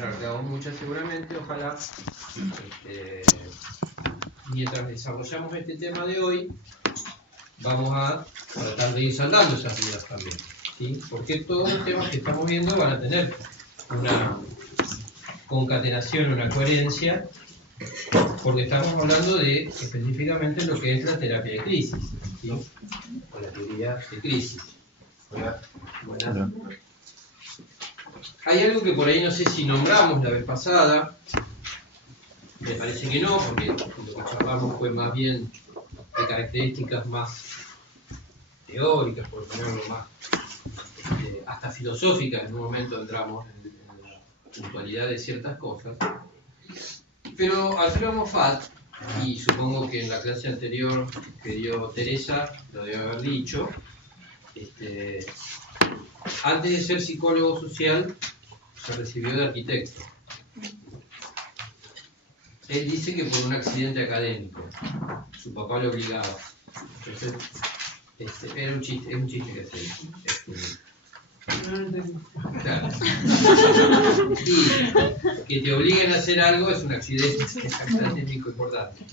Claro, quedamos muchas seguramente, ojalá. Mientras desarrollamos este tema de hoy, vamos a tratar de ir saldando esas dudas también, ¿sí? Porque todos los temas que estamos viendo van a tener una concatenación, una coherencia, porque estamos hablando de específicamente lo que es la terapia de crisis, ¿sí? O la teoría de crisis. Buenas. Hay algo que por ahí no sé si nombramos la vez pasada, me parece que no, porque lo que charlamos fue más bien de características más teóricas, por ponerlo más, hasta filosóficas. En un momento entramos en la puntualidad de ciertas cosas. Pero Alfredo Moffat, y supongo que en la clase anterior que dio Teresa lo debe haber dicho, antes de ser psicólogo social se recibió de arquitecto. Él dice que por un accidente académico, su papá lo obligaba. Entonces, era un chiste, es un chiste que hace. Claro. Y que te obliguen a hacer algo es un accidente académico importante.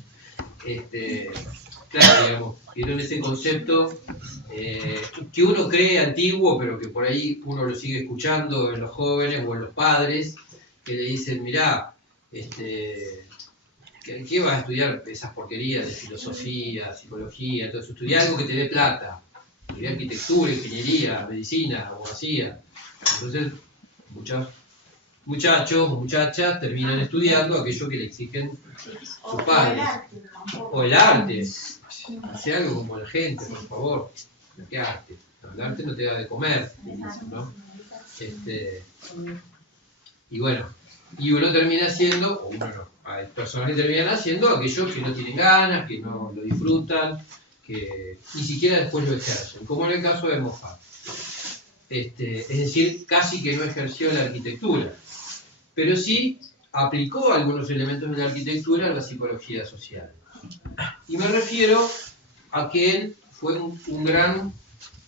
Claro, digamos, en ese concepto que uno cree antiguo, pero que por ahí uno lo sigue escuchando en los jóvenes o en los padres, que le dicen, mirá, ¿qué vas a estudiar esas porquerías de filosofía, psicología? Entonces, estudiar algo que te dé plata. Estudiar arquitectura, ingeniería, medicina, abogacía. Entonces, muchos muchachos o muchachas terminan estudiando aquello que le exigen sus padres. O el arte. Hace algo como la gente, por favor. ¿Qué arte? El arte no te da de comer, ¿no? Y bueno, y uno termina haciendo, o uno no, hay personas que terminan haciendo aquello que no tienen ganas, que no lo disfrutan, que ni siquiera después lo ejercen, como en el caso de Moffat. Es decir, casi que no ejerció la arquitectura, pero sí aplicó algunos elementos de la arquitectura en la psicología social. Y me refiero a que él fue un gran,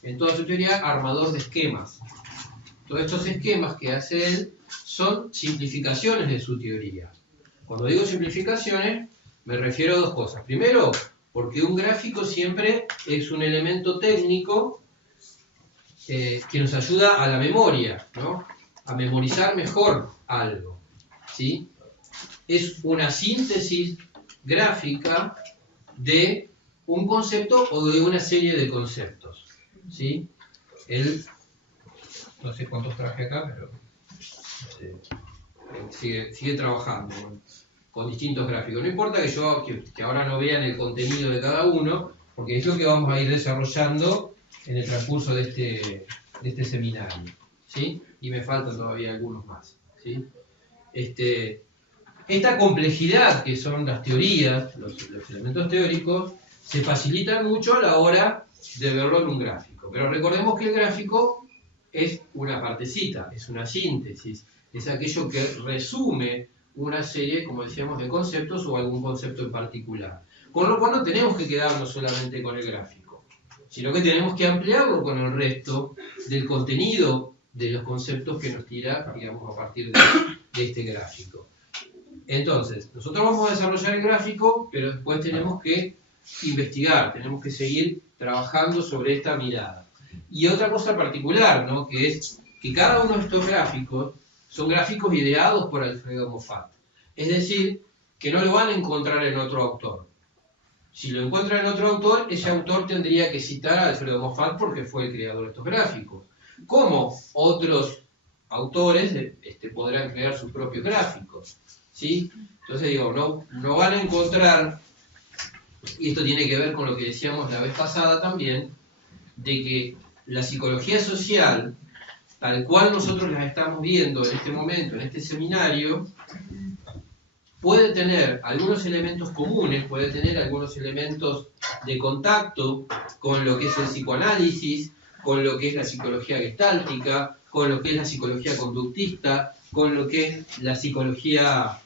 en toda su teoría, armador de esquemas. Todos estos esquemas que hace él son simplificaciones de su teoría. Cuando digo simplificaciones, me refiero a dos cosas. Primero, porque un gráfico siempre es un elemento técnico que nos ayuda a la memoria, ¿no? A memorizar mejor algo, ¿sí? Es una síntesis gráfica de un concepto o de una serie de conceptos, ¿sí? Él, no sé cuántos traje acá, pero sigue trabajando con distintos gráficos. No importa que ahora no vean el contenido de cada uno, porque es lo que vamos a ir desarrollando en el transcurso de este seminario, ¿sí? Y me faltan todavía algunos más, ¿sí? Esta complejidad que son las teorías, los elementos teóricos, se facilitan mucho a la hora de verlo en un gráfico. Pero recordemos que el gráfico es una partecita, es una síntesis, es aquello que resume una serie, como decíamos, de conceptos o algún concepto en particular. Con lo cual no tenemos que quedarnos solamente con el gráfico, sino que tenemos que ampliarlo con el resto del contenido de los conceptos que nos tira, digamos, a partir de este gráfico. Entonces, nosotros vamos a desarrollar el gráfico, pero después tenemos que investigar, tenemos que seguir trabajando sobre esta mirada. Y otra cosa particular, ¿no?, que es que cada uno de estos gráficos son gráficos ideados por Alfredo Moffat. Es decir, que no lo van a encontrar en otro autor. Si lo encuentran en otro autor, ese autor tendría que citar a Alfredo Moffat porque fue el creador de estos gráficos. ¿Cómo otros autores podrán crear sus propios gráficos? ¿Sí? Entonces digo, no van a encontrar, y esto tiene que ver con lo que decíamos la vez pasada también, de que la psicología social, tal cual nosotros la estamos viendo en este momento, en este seminario, puede tener algunos elementos comunes, puede tener algunos elementos de contacto con lo que es el psicoanálisis, con lo que es la psicología gestáltica, con lo que es la psicología conductista, con lo que es la psicología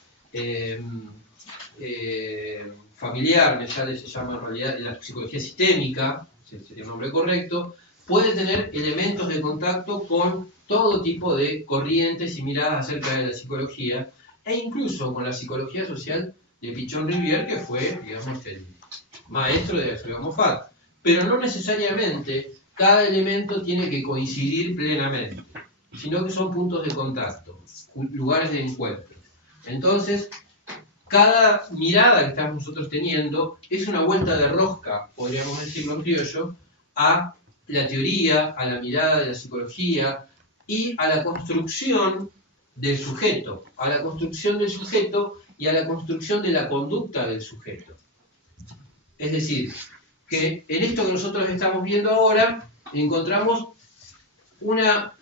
familiar, que ya se llama en realidad la psicología sistémica, sería el nombre correcto, puede tener elementos de contacto con todo tipo de corrientes y miradas acerca de la psicología, e incluso con la psicología social de Pichon Rivière, que fue, digamos, el maestro de Alfredo Moffat. Pero no necesariamente cada elemento tiene que coincidir plenamente, sino que son puntos de contacto, lugares de encuentro. Entonces, cada mirada que estamos nosotros teniendo es una vuelta de rosca, podríamos decirlo en criollo, a la teoría, a la mirada de la psicología y a la construcción del sujeto, y a la construcción de la conducta del sujeto. Es decir, que en esto que nosotros estamos viendo ahora encontramos una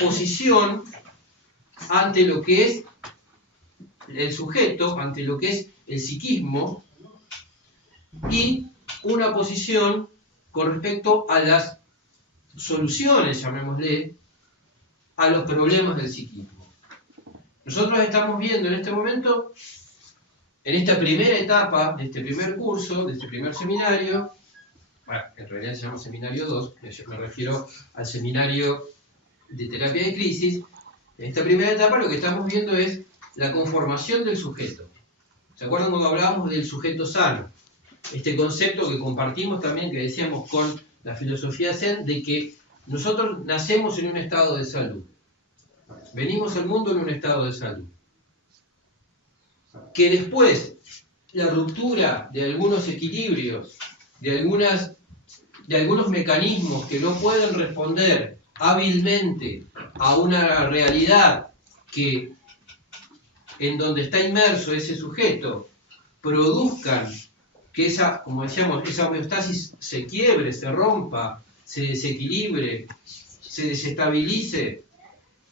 posición ante lo que es el sujeto, ante lo que es el psiquismo, y una posición con respecto a las soluciones, llamémosle, a los problemas del psiquismo. Nosotros estamos viendo en este momento, en esta primera etapa de este primer curso, de este primer seminario, bueno, en realidad se llama seminario 2, me refiero al seminario de terapia de crisis. En esta primera etapa lo que estamos viendo es la conformación del sujeto. ¿Se acuerdan cuando hablábamos del sujeto sano? Este concepto que compartimos también, que decíamos con la filosofía Zen, de que nosotros nacemos en un estado de salud. Venimos al mundo en un estado de salud. Que después la ruptura de algunos equilibrios, de algunos mecanismos que no pueden responder hábilmente a una realidad que en donde está inmerso ese sujeto, produzcan que esa, como decíamos, esa homeostasis se quiebre, se rompa, se desequilibre, se desestabilice,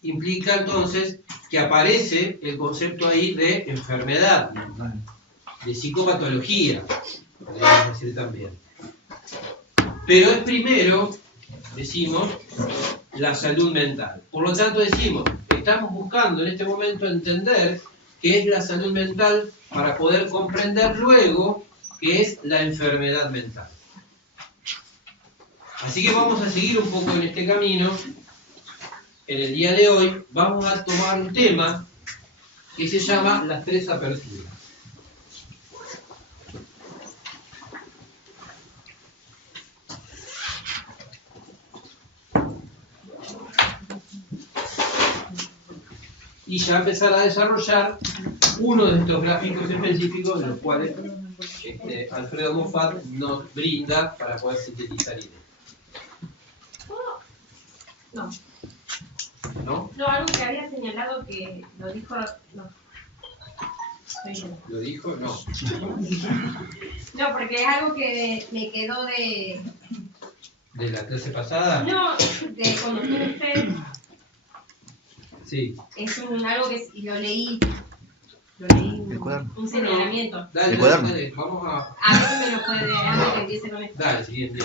implica entonces que aparece el concepto ahí de enfermedad, de psicopatología, podríamos decir también. Pero es primero, decimos, la salud mental. Por lo tanto decimos, estamos buscando en este momento entender qué es la salud mental para poder comprender luego qué es la enfermedad mental. Así que vamos a seguir un poco en este camino. En el día de hoy vamos a tomar un tema que se llama las tres aperturas. Y ya empezar a desarrollar uno de estos gráficos específicos de los cuales Alfredo Moffat nos brinda para poder sintetizar ideas. No. ¿No? No, algo que había señalado que lo dijo... No. ¿Lo dijo? No. No, porque es algo que me quedó de... ¿De la clase pasada? No, de cuando estuvo usted. Sí. Es algo que lo leí un señalamiento. Dale, dale, vamos a... A ver si me lo puede, antes que empiece con esto. Dale, bien.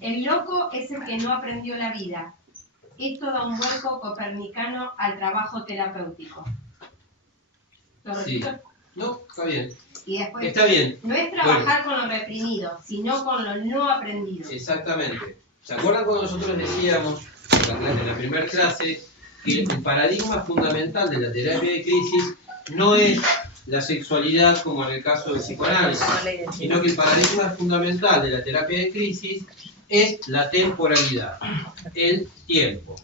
El loco es el que no aprendió la vida. Esto da un vuelco copernicano al trabajo terapéutico. ¿Lo repito? Sí. No, está bien. Y después, está bien. No es trabajar con lo reprimido, sino con lo no aprendido. Exactamente. ¿Se acuerdan cuando nosotros decíamos en la primera clase que el paradigma fundamental de la terapia de crisis no es la sexualidad como en el caso del psicoanálisis, sino que el paradigma fundamental de la terapia de crisis es la temporalidad, el tiempo.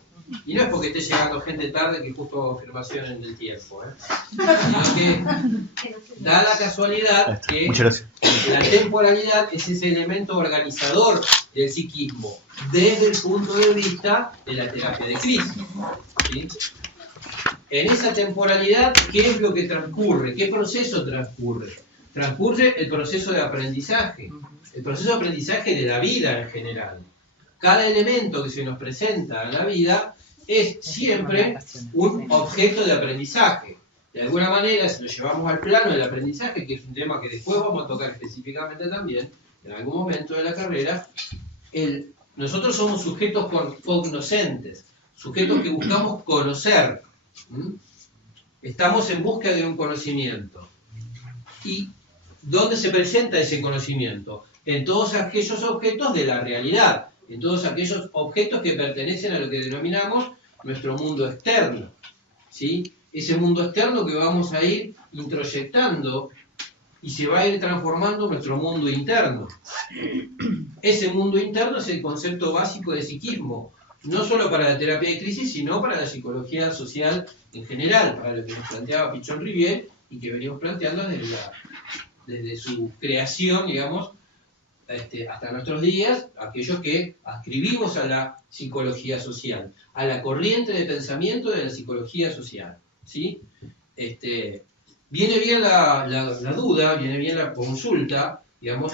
Y no es porque esté llegando gente tarde que justo hago afirmaciones del tiempo, sino que da la casualidad que la temporalidad es ese elemento organizador del psiquismo desde el punto de vista de la terapia de crisis. ¿Sí? En esa temporalidad, ¿qué es lo que transcurre? ¿Qué proceso transcurre? Transcurre el proceso de aprendizaje, el proceso de aprendizaje de la vida en general. Cada elemento que se nos presenta en la vida es siempre un objeto de aprendizaje. De alguna manera, si lo llevamos al plano del aprendizaje, que es un tema que después vamos a tocar específicamente también, en algún momento de la carrera, nosotros somos sujetos cognoscentes, sujetos que buscamos conocer. Estamos en busca de un conocimiento. ¿Y dónde se presenta ese conocimiento? en todos aquellos objetos de la realidad, en todos aquellos objetos que pertenecen a lo que denominamos nuestro mundo externo, ¿sí? Ese mundo externo que vamos a ir introyectando y se va a ir transformando nuestro mundo interno. Ese mundo interno es el concepto básico de psiquismo, no solo para la terapia de crisis, sino para la psicología social en general, para lo que nos planteaba Pichon Rivière y que venimos planteando desde su creación, digamos, hasta nuestros días, aquellos que adscribimos a la psicología social, a la corriente de pensamiento de la psicología social, ¿sí? Viene bien la duda, viene bien la consulta, digamos,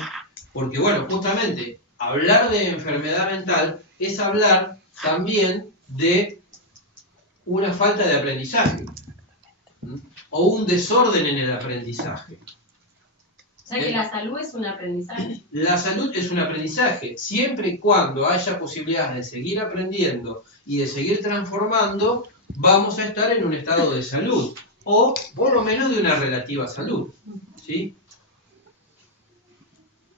porque, bueno, justamente hablar de enfermedad mental es hablar también de una falta de aprendizaje, ¿sí? O un desorden en el aprendizaje. O sea que la salud es un aprendizaje. La salud es un aprendizaje, siempre y cuando haya posibilidad de seguir aprendiendo y de seguir transformando, vamos a estar en un estado de salud, o por lo menos de una relativa salud, ¿sí?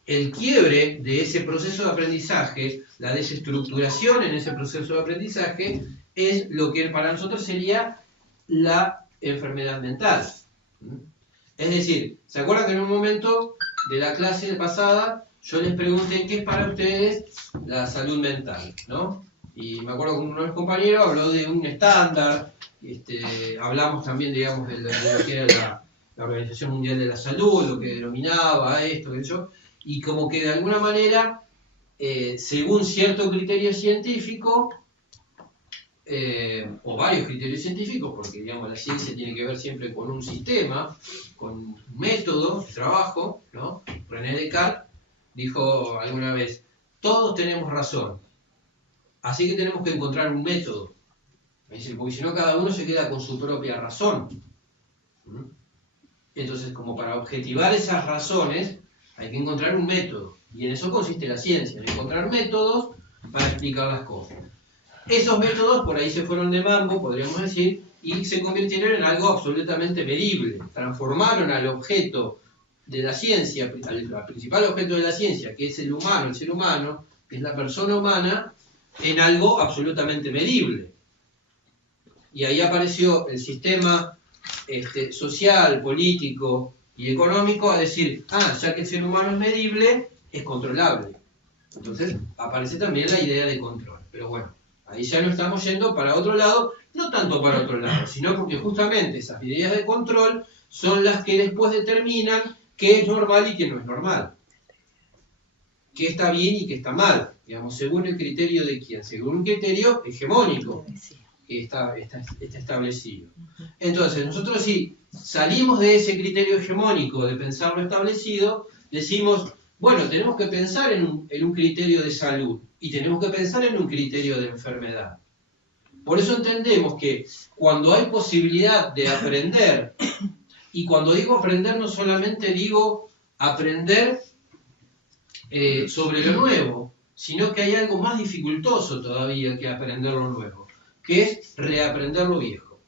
El quiebre de ese proceso de aprendizaje, la desestructuración en ese proceso de aprendizaje, es lo que para nosotros sería la enfermedad mental. Es decir, ¿se acuerdan que en un momento de la clase pasada yo les pregunté qué es para ustedes la salud mental, ¿no? Y me acuerdo que uno de los compañeros habló de un estándar, hablamos también, digamos, de lo que era la Organización Mundial de la Salud, lo que denominaba esto, aquello, y como que de alguna manera, según cierto criterio científico, o varios criterios científicos, porque digamos la ciencia tiene que ver siempre con un sistema, con un método de trabajo, ¿no? René Descartes dijo alguna vez, todos tenemos razón, así que tenemos que encontrar un método. Es decir, porque si no cada uno se queda con su propia razón. Entonces, como para objetivar esas razones, hay que encontrar un método. Y en eso consiste la ciencia, en encontrar métodos para explicar las cosas. Esos métodos por ahí se fueron de mambo, podríamos decir, y se convirtieron en algo absolutamente medible. Transformaron al objeto de la ciencia, al principal objeto de la ciencia, que es el humano, el ser humano, que es la persona humana, en algo absolutamente medible. Y ahí apareció el sistema social, político y económico a decir, ya que el ser humano es medible, es controlable. Entonces aparece también la idea de control. Pero bueno, ahí ya no estamos yendo para otro lado, no tanto para otro lado, sino porque justamente esas ideas de control son las que después determinan qué es normal y qué no es normal. Qué está bien y qué está mal, digamos, según el criterio de quién, según un criterio hegemónico que está establecido. Entonces, nosotros si salimos de ese criterio hegemónico de pensar lo establecido, decimos, bueno, tenemos que pensar en un criterio de salud y tenemos que pensar en un criterio de enfermedad. Por eso entendemos que cuando hay posibilidad de aprender, y cuando digo aprender no solamente digo aprender sobre lo nuevo, sino que hay algo más dificultoso todavía que aprender lo nuevo, que es reaprender lo viejo,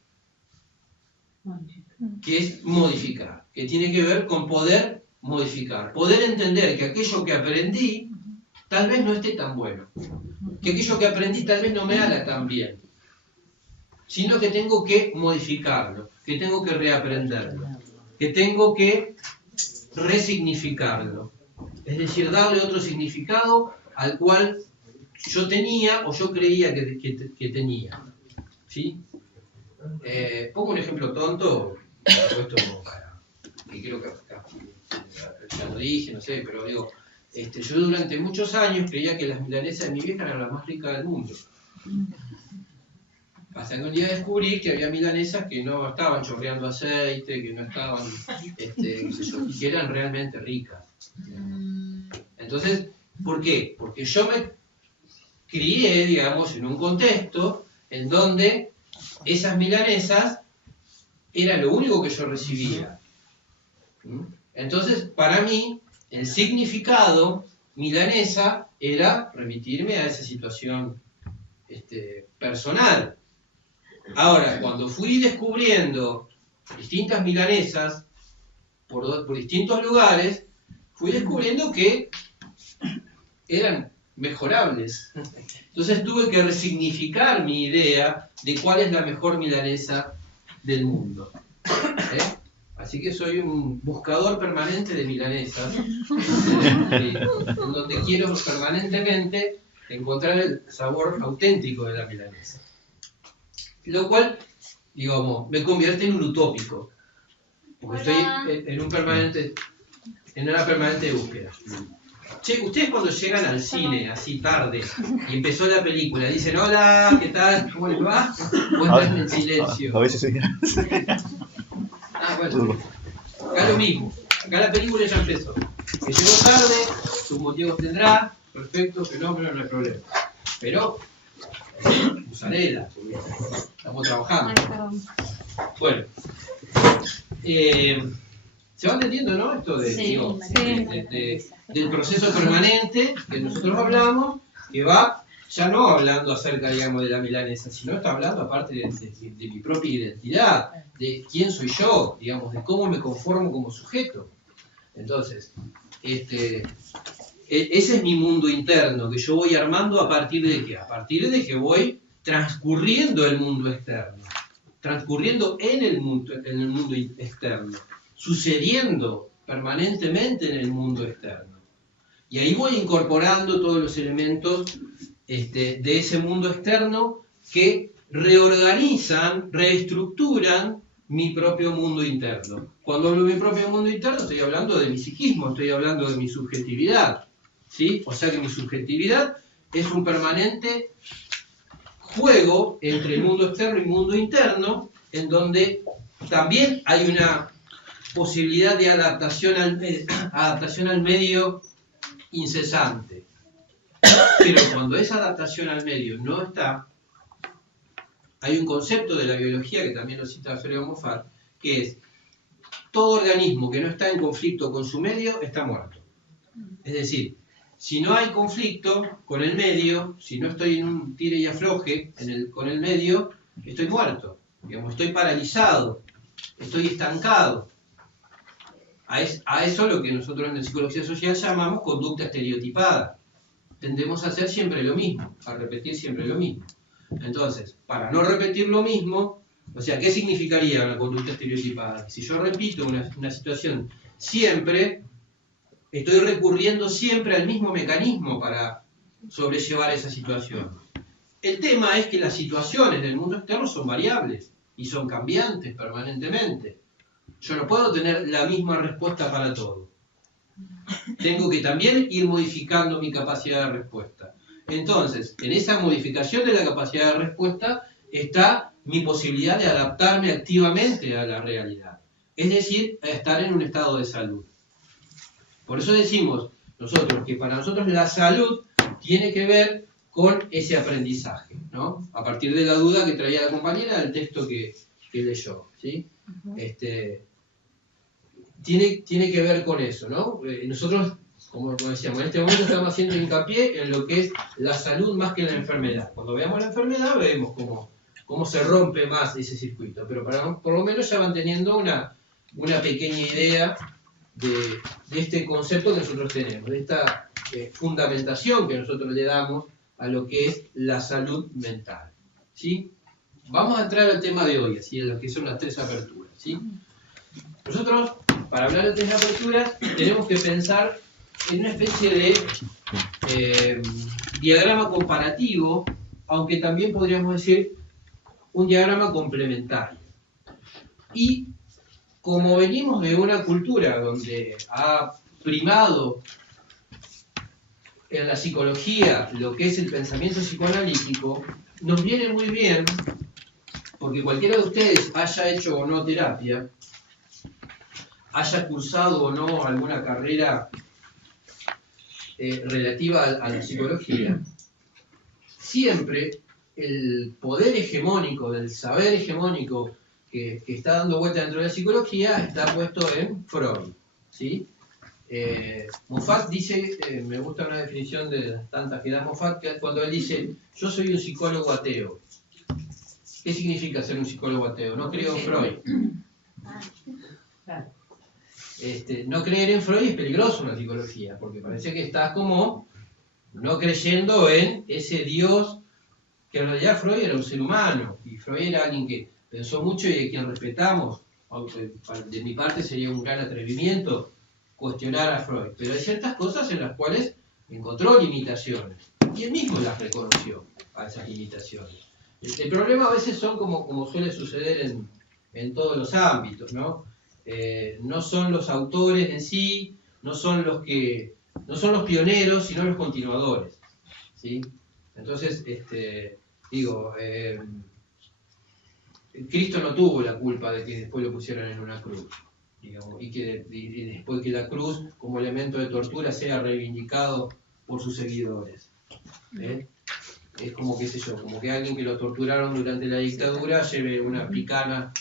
que es modificar, que tiene que ver con poder modificar, poder entender que aquello que aprendí tal vez no esté tan bueno, que aquello que aprendí tal vez no me haga tan bien, sino que tengo que modificarlo, que tengo que reaprenderlo, que tengo que resignificarlo, es decir, darle otro significado al cual yo tenía o yo creía que tenía. ¿Sí? Pongo un ejemplo tonto, que creo que ya lo dije, no sé, pero digo, yo durante muchos años creía que las milanesas de mi vieja eran las más ricas del mundo. Hasta que un día descubrí que había milanesas que no estaban chorreando aceite, que no estaban, que eran realmente ricas. Entonces, ¿por qué? Porque yo me crié, digamos, en un contexto en donde esas milanesas era lo único que yo recibía. Entonces, para mí, el significado milanesa era remitirme a esa situación personal. Ahora, cuando fui descubriendo distintas milanesas por distintos lugares, fui descubriendo que eran mejorables. Entonces tuve que resignificar mi idea de cuál es la mejor milanesa del mundo. Así que soy un buscador permanente de milanesas, en donde quiero permanentemente encontrar el sabor auténtico de la milanesa. Lo cual, digamos, me convierte en un utópico, porque estoy en una permanente búsqueda. Che, ustedes cuando llegan al cine así tarde y empezó la película, dicen hola, ¿qué tal? ¿Cómo les va? ¿O están en silencio? A veces sí. Ah, bueno. Acá lo mismo. Acá la película ya empezó. Que llegó tarde, sus motivos tendrá, perfecto, fenómeno, no hay problema. Pero, musarela, estamos trabajando. Bueno. Se va entendiendo, ¿no? Esto de, digo, del proceso permanente que nosotros hablamos, que va ya no hablando acerca, digamos, de la milanesa, sino está hablando aparte de mi propia identidad, de quién soy yo, digamos, de cómo me conformo como sujeto. Entonces, ese es mi mundo interno, que yo voy armando a partir de qué? A partir de que voy transcurriendo el mundo externo, transcurriendo en el mundo externo, sucediendo permanentemente en el mundo externo. Y ahí voy incorporando todos los elementos de ese mundo externo que reorganizan, reestructuran mi propio mundo interno. Cuando hablo de mi propio mundo interno estoy hablando de mi psiquismo, estoy hablando de mi subjetividad, ¿sí? O sea que mi subjetividad es un permanente juego entre el mundo externo y el mundo interno, en donde también hay una posibilidad de adaptación al medio incesante. Pero cuando esa adaptación al medio no está, hay un concepto de la biología que también lo cita Alfredo Moffat, que es todo organismo que no está en conflicto con su medio está muerto. Es decir, si no hay conflicto con el medio, si no estoy en un tire y afloje con el medio, estoy muerto. Digamos, estoy paralizado, estoy estancado. A eso lo que nosotros en psicología social llamamos conducta estereotipada. Tendemos a hacer siempre lo mismo, a repetir siempre lo mismo. Entonces, para no repetir lo mismo, o sea, ¿qué significaría una conducta estereotipada? Si yo repito una situación siempre, estoy recurriendo siempre al mismo mecanismo para sobrellevar esa situación. El tema es que las situaciones del mundo externo son variables y son cambiantes permanentemente. Yo no puedo tener la misma respuesta para todo. Tengo que también ir modificando mi capacidad de respuesta. Entonces, en esa modificación de la capacidad de respuesta está mi posibilidad de adaptarme activamente a la realidad. Es decir, a estar en un estado de salud. Por eso decimos nosotros que para nosotros la salud tiene que ver con ese aprendizaje, ¿no? A partir de la duda que traía la compañera del texto que leyó, ¿sí? Tiene que ver con eso, ¿no? Nosotros, como decíamos, en este momento estamos haciendo hincapié en lo que es la salud más que la enfermedad. Cuando veamos la enfermedad vemos cómo se rompe más ese circuito, pero por lo menos ya van teniendo una pequeña idea de este concepto que nosotros tenemos, de esta fundamentación que nosotros le damos a lo que es la salud mental, ¿sí? Vamos a entrar al tema de hoy, así en lo que son las tres aperturas, ¿sí? Nosotros, para hablar de tres aperturas, tenemos que pensar en una especie de diagrama comparativo, aunque también podríamos decir un diagrama complementario. Y como venimos de una cultura donde ha primado en la psicología lo que es el pensamiento psicoanalítico, nos viene muy bien, porque cualquiera de ustedes haya hecho o no terapia, haya cursado o no alguna carrera relativa a la psicología, siempre el poder hegemónico, del saber hegemónico que está dando vuelta dentro de la psicología está puesto en Freud, ¿sí? Moffat dice, me gusta una definición de tantas que da Moffat, que cuando él dice, yo soy un psicólogo ateo. ¿Qué significa ser un psicólogo ateo? No creo en Freud. No creer en Freud es peligroso en la psicología, porque parece que estás como no creyendo en ese Dios, que en realidad Freud era un ser humano, y Freud era alguien que pensó mucho y a quien respetamos, aunque de mi parte sería un gran atrevimiento cuestionar a Freud, pero hay ciertas cosas en las cuales encontró limitaciones, y él mismo las reconoció a esas limitaciones. El problema a veces son como suele suceder en todos los ámbitos, ¿no? No son los autores en sí, no son los pioneros, sino los continuadores, ¿sí? Entonces, Cristo no tuvo la culpa de que después lo pusieran en una cruz, digamos, y después que la cruz como elemento de tortura sea reivindicado por sus seguidores. Es como, qué sé yo, como que alguien que lo torturaron durante la dictadura lleve una picana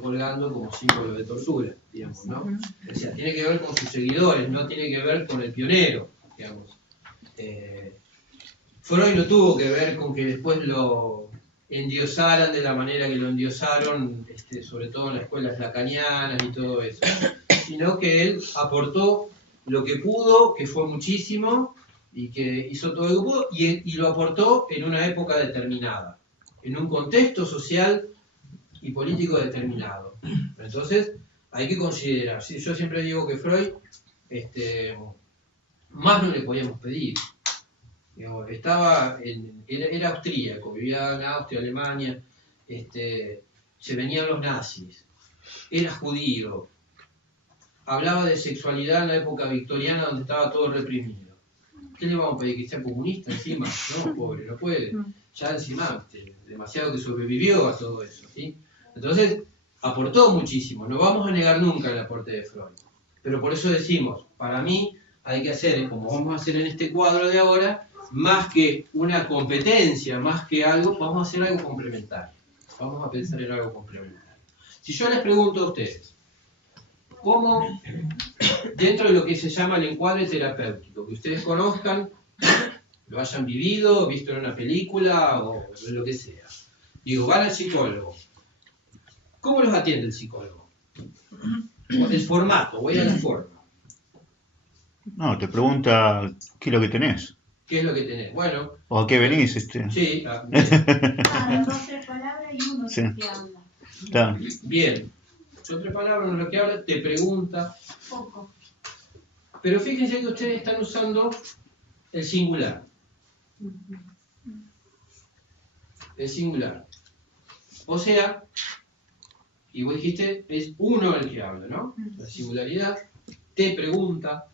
colgando como símbolo de tortura, digamos, ¿no? O sea, tiene que ver con sus seguidores, no tiene que ver con el pionero, digamos. Freud no tuvo que ver con que después lo endiosaran de la manera que lo endiosaron, sobre todo en las escuelas lacanianas y todo eso, sino que él aportó lo que pudo, que fue muchísimo, y que hizo todo lo que pudo, y lo aportó en una época determinada, en un contexto social y político determinado. Entonces, hay que considerar, ¿sí? Yo siempre digo que Freud, más no le podíamos pedir. Era austríaco, vivía en Austria, Alemania, se venían los nazis, era judío, hablaba de sexualidad en la época victoriana donde estaba todo reprimido. ¿Qué le vamos a pedir? ¿Que sea comunista encima? No, pobre, no puede. Ya encima, demasiado que sobrevivió a todo eso, ¿sí? Entonces, aportó muchísimo. No vamos a negar nunca el aporte de Freud. Pero por eso decimos, para mí hay que hacer, como vamos a hacer en este cuadro de ahora, más que una competencia, más que algo, vamos a hacer algo complementario. Vamos a pensar en algo complementario. Si yo les pregunto a ustedes, ¿cómo, dentro de lo que se llama el encuadre terapéutico, que ustedes conozcan, lo hayan vivido, visto en una película o lo que sea, digo, van al psicólogo, ¿cómo los atiende el psicólogo? El formato, voy a la forma. No, te pregunta qué es lo que tenés. ¿Qué es lo que tenés? Bueno. ¿O a qué venís? Sí. 2 o 3 palabras y uno sí. que habla. Está. Bien. 2 o 3 palabras, uno lo que habla, te pregunta. Poco. Pero fíjense que ustedes están usando el singular. El singular. O sea, y vos dijiste, es uno el que habla, ¿no? La singularidad te pregunta,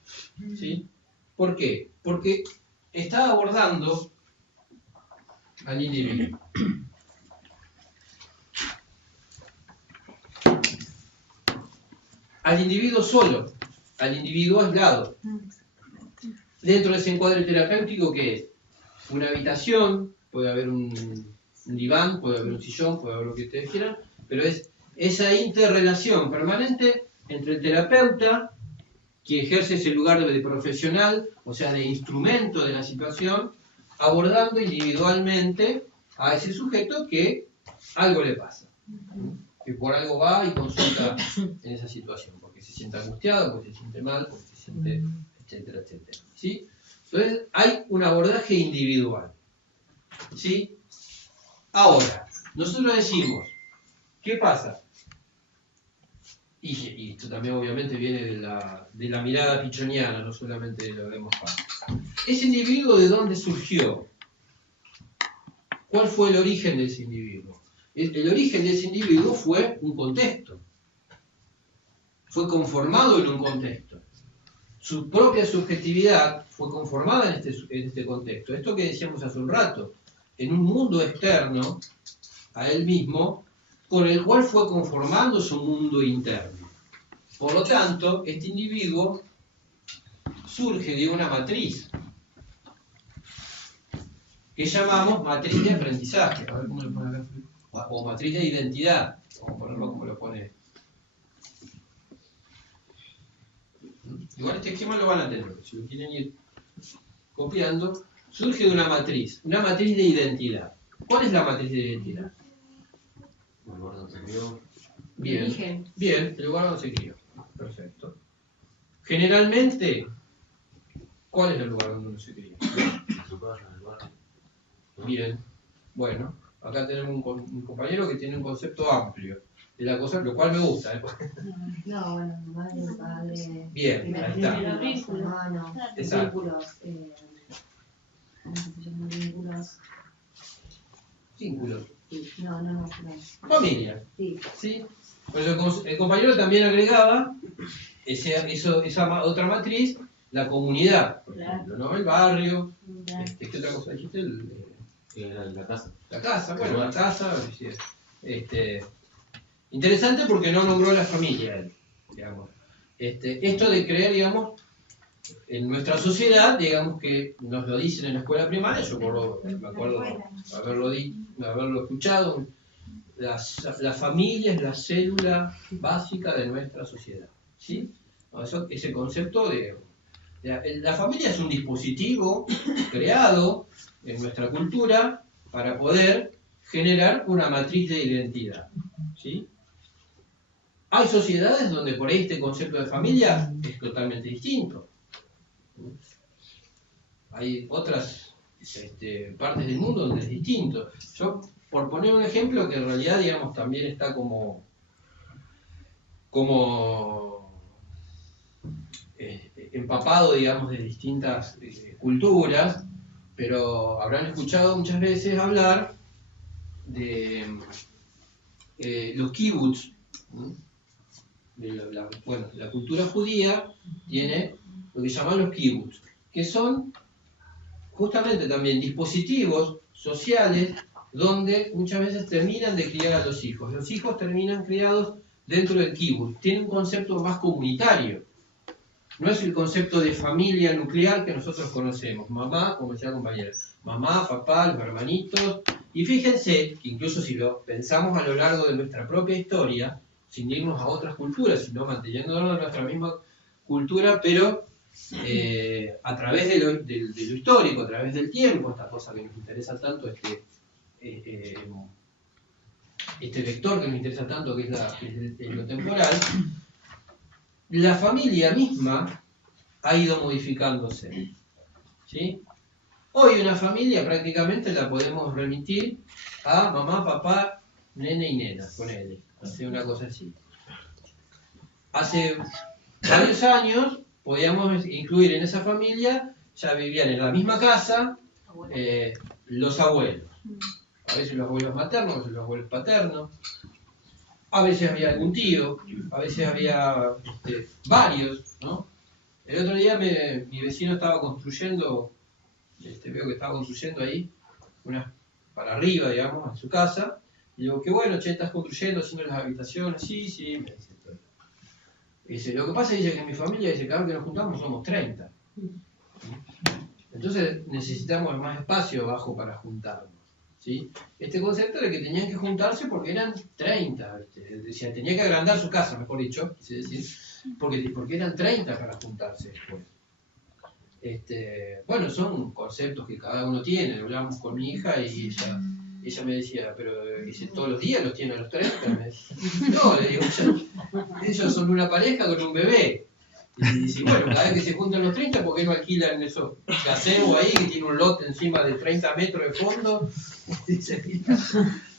¿sí? ¿Por qué? Porque está abordando al individuo. Al individuo solo, al individuo aislado. Dentro de ese encuadre terapéutico, ¿qué es? Una habitación, puede haber un diván, puede haber un sillón, puede haber lo que ustedes quieran, pero es esa interrelación permanente entre el terapeuta, que ejerce ese lugar de profesional, o sea, de instrumento de la situación, abordando individualmente a ese sujeto que algo le pasa, que por algo va y consulta en esa situación, porque se siente angustiado, porque se siente mal, porque se siente, etcétera, etcétera. ¿Sí? Entonces, hay un abordaje individual. ¿Sí? Ahora, nosotros decimos, ¿qué pasa? Y esto también obviamente viene de la mirada pichoniana, no solamente de lo que vemos acá. ¿Ese individuo de dónde surgió? ¿Cuál fue el origen de ese individuo? El origen de ese individuo fue un contexto. Fue conformado en un contexto. Su propia subjetividad fue conformada en este contexto. Esto que decíamos hace un rato, en un mundo externo a él mismo, con el cual fue conformando su mundo interno. Por lo tanto, este individuo surge de una matriz que llamamos matriz de aprendizaje. A ver cómo lo pone acá. O matriz de identidad. Vamos a ponerlo como lo pone. Igual este esquema lo van a tener, si lo quieren ir copiando. Surge de una matriz de identidad. ¿Cuál es la matriz de identidad? El lugar donde se crió. Bien, el lugar donde se crió. Perfecto. Generalmente, ¿cuál es el lugar donde uno se crió? Bien, bueno, acá tenemos un compañero que tiene un concepto amplio de la cosa, lo cual me gusta. No, bueno, madre, padre. Bien, ahí está. Vínculos, hermanos, Exacto. vínculos. ¿Cómo se llaman? Vínculos. Vínculos. Sí, no. Familia. Sí. ¿Sí? Por eso el compañero también agregaba esa otra matriz, la comunidad, por ejemplo, ¿no? El barrio. ¿Qué otra cosa dijiste? La casa. La casa, bueno, la casa. Interesante porque no nombró la familia él, digamos. Esto de creer, digamos, en nuestra sociedad, digamos que nos lo dicen en la escuela primaria, yo me acuerdo haberlo escuchado, la familia es la célula básica de nuestra sociedad, ¿sí? Ese concepto de la familia es un dispositivo creado en nuestra cultura para poder generar una matriz de identidad, ¿sí? Hay sociedades donde por ahí este concepto de familia es totalmente distinto. Hay otras partes del mundo donde es distinto. Yo, por poner un ejemplo que en realidad, digamos, también está como empapado, digamos, de distintas culturas, pero habrán escuchado muchas veces hablar de los kibbutz. La cultura judía tiene lo que llaman los kibbutz, que son justamente también dispositivos sociales donde muchas veces terminan de criar a los hijos. Los hijos terminan criados dentro del kibbutz. Tiene un concepto más comunitario. No es el concepto de familia nuclear que nosotros conocemos. Mamá, como decía la compañera, mamá, papá, los hermanitos. Y fíjense que incluso si lo pensamos a lo largo de nuestra propia historia, sin irnos a otras culturas, sino manteniéndonos en nuestra misma cultura, pero a través de lo histórico, a través del tiempo, esta cosa que nos interesa tanto, este vector que nos interesa tanto, que es lo temporal, la familia misma ha ido modificándose, ¿sí? Hoy una familia prácticamente la podemos remitir a mamá, papá, nene y nena, ponele, hace una cosa así. Hace varios años podíamos incluir en esa familia, ya vivían en la misma casa los abuelos. A veces los abuelos maternos, a veces los abuelos paternos. A veces había algún tío, a veces había varios, ¿no? El otro día mi vecino estaba construyendo, veo que estaba construyendo ahí, para arriba, digamos, en su casa. Y digo, qué bueno, che, estás construyendo, haciendo las habitaciones. Sí, me dice. Dice, lo que pasa es que en mi familia, dice, cada vez que nos juntamos somos 30. Entonces necesitamos más espacio abajo para juntarnos, ¿sí? Este concepto de que tenían que juntarse porque eran 30, decía, tenía que agrandar su casa, mejor dicho, quise decir, porque eran 30 para juntarse después. Bueno, son conceptos que cada uno tiene. Hablamos con mi hija y ella me decía, pero dice, todos los días los tiene a los 30. No, le digo, ellos son una pareja con un bebé. Y dice, bueno, cada vez que se juntan los 30, ¿por qué no alquilan esos gazebos ahí que tiene un lote encima de 30 metros de fondo?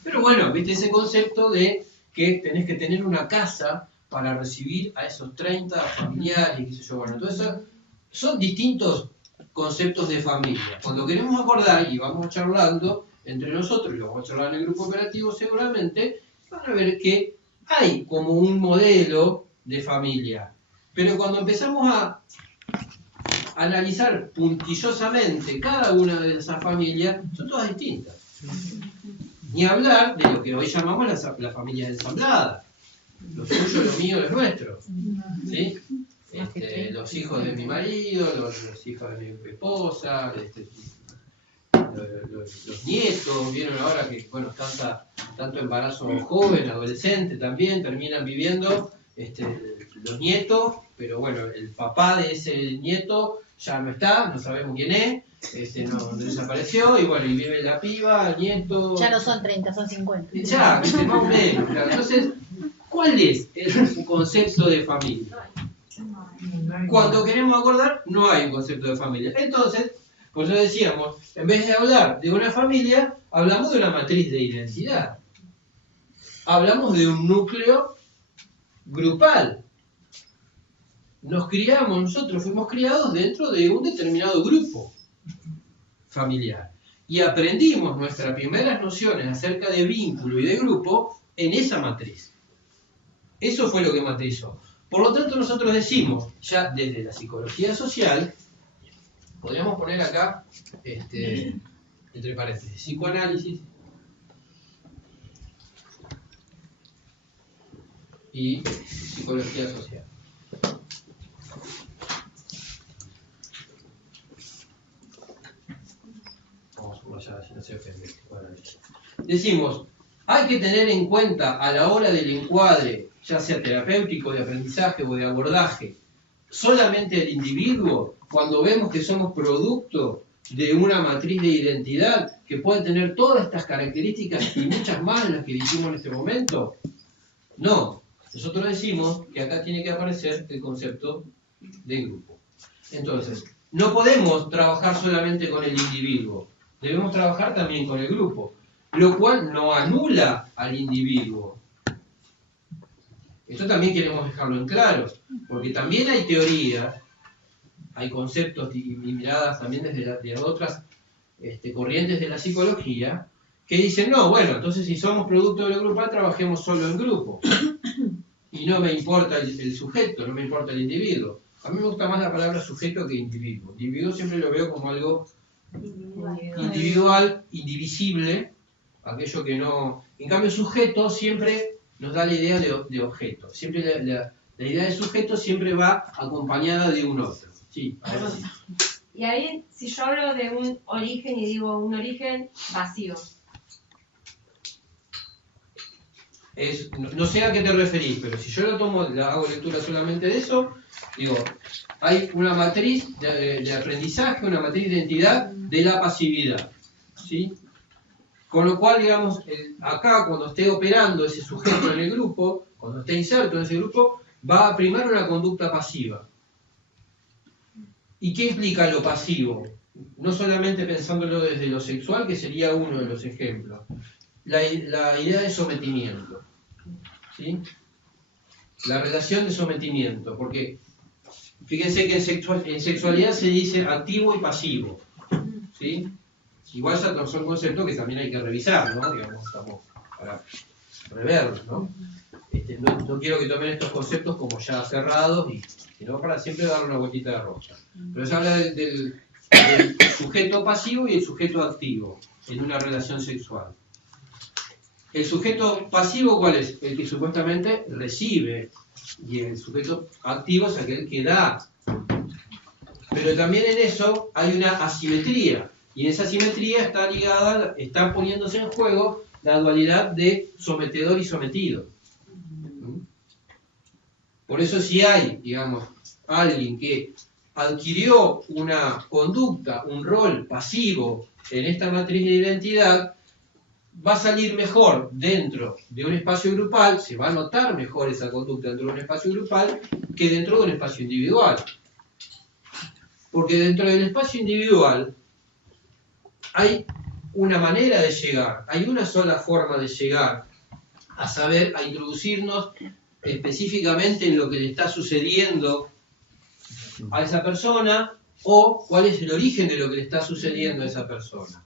Pero bueno, viste ese concepto de que tenés que tener una casa para recibir a esos 30 familiares y qué sé yo. Bueno, entonces son distintos conceptos de familia. Cuando queremos acordar y vamos charlando entre nosotros, y lo vamos a charlar en el grupo operativo seguramente, van a ver que hay como un modelo de familia. Pero cuando empezamos a analizar puntillosamente cada una de esas familias, son todas distintas. Ni hablar de lo que hoy llamamos las familias ensambladas. Lo suyo, lo mío, lo nuestro. ¿Sí? Los hijos de mi marido, los hijos de mi esposa, los nietos, vieron ahora que, bueno, tanto embarazo joven, adolescente también, terminan viviendo los nietos, pero bueno, el papá de ese nieto ya no está, no sabemos quién es, no desapareció, y bueno, y vive la piba, el nieto. Ya no son 30, son 50. Ya, ¿viste? Más o menos, claro. Entonces, ¿cuál es el concepto de familia? Cuando queremos acordar, no hay un concepto de familia. Entonces, Por eso decíamos, en vez de hablar de una familia, hablamos de una matriz de identidad. Hablamos de un núcleo grupal. Nosotros fuimos criados dentro de un determinado grupo familiar. Y aprendimos nuestras primeras nociones acerca de vínculo y de grupo en esa matriz. Eso fue lo que matrizó. Por lo tanto, nosotros decimos, ya desde la psicología social, podríamos poner acá, entre paréntesis, psicoanálisis y psicología social. Vamos a subrayar, si no se ofende, psicoanálisis. Decimos, hay que tener en cuenta a la hora del encuadre, ya sea terapéutico, de aprendizaje o de abordaje, solamente el individuo, cuando vemos que somos producto de una matriz de identidad que puede tener todas estas características y muchas más de las que dijimos en este momento. No, nosotros decimos que acá tiene que aparecer el concepto de grupo. Entonces, no podemos trabajar solamente con el individuo, debemos trabajar también con el grupo, lo cual no anula al individuo. Esto también queremos dejarlo en claro, porque también hay teorías, hay conceptos y miradas también desde otras corrientes de la psicología, que dicen, no, bueno, entonces si somos producto de lo grupal, trabajemos solo en grupo. Y no me importa el sujeto, no me importa el individuo. A mí me gusta más la palabra sujeto que individuo. Individuo siempre lo veo como algo individual, indivisible, aquello que no... En cambio, sujeto siempre nos da la idea de objeto. Siempre la idea de sujeto siempre va acompañada de un otro. Sí, ahora sí. Y ahí, si yo hablo de un origen y digo un origen vacío. No sé a qué te referís, pero si yo lo tomo, hago lectura solamente de eso, digo, hay una matriz de aprendizaje, una matriz de identidad de la pasividad. ¿Sí? Con lo cual, digamos, acá cuando esté operando ese sujeto en el grupo, cuando esté inserto en ese grupo, va a primar una conducta pasiva. ¿Y qué implica lo pasivo? No solamente pensándolo desde lo sexual, que sería uno de los ejemplos. La idea de sometimiento. ¿Sí? La relación de sometimiento. Porque fíjense que en sexualidad se dice activo y pasivo. ¿Sí? Igual ya son conceptos que también hay que revisar, ¿no? Digamos, estamos para reverlos, ¿no? No quiero que tomen estos conceptos como ya cerrados, sino para siempre darle una vueltita de rosca. Pero se habla del sujeto pasivo y el sujeto activo en una relación sexual. ¿El sujeto pasivo cuál es? El que supuestamente recibe, y el sujeto activo es aquel que da. Pero también en eso hay una asimetría. Y en esa asimetría está poniéndose en juego la dualidad de sometedor y sometido. Por eso si hay, digamos, alguien que adquirió una conducta, un rol pasivo en esta matriz de identidad, va a salir mejor dentro de un espacio grupal, se va a notar mejor esa conducta dentro de un espacio grupal que dentro de un espacio individual. Porque dentro del espacio individual hay una manera de llegar, hay una sola forma de llegar a saber, a introducirnos específicamente en lo que le está sucediendo a esa persona o cuál es el origen de lo que le está sucediendo a esa persona.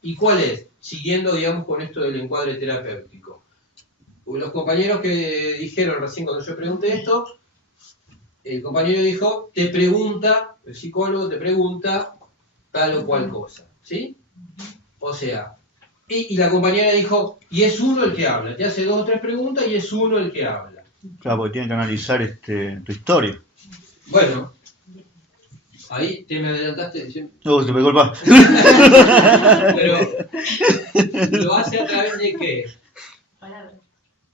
¿Y cuál es? Siguiendo, digamos, con esto del encuadre terapéutico. Los compañeros que dijeron recién cuando yo pregunté esto, el compañero dijo, te pregunta, el psicólogo te pregunta tal o cual cosa, ¿sí? O sea, y la compañera dijo, y es uno el que habla, te hace 2 o 3 preguntas y es uno el que habla. Claro, porque tienen que analizar tu historia. Bueno, ahí te me adelantaste diciendo... No, te pegó el pa. Pero, ¿lo hace a través de qué? Palabras.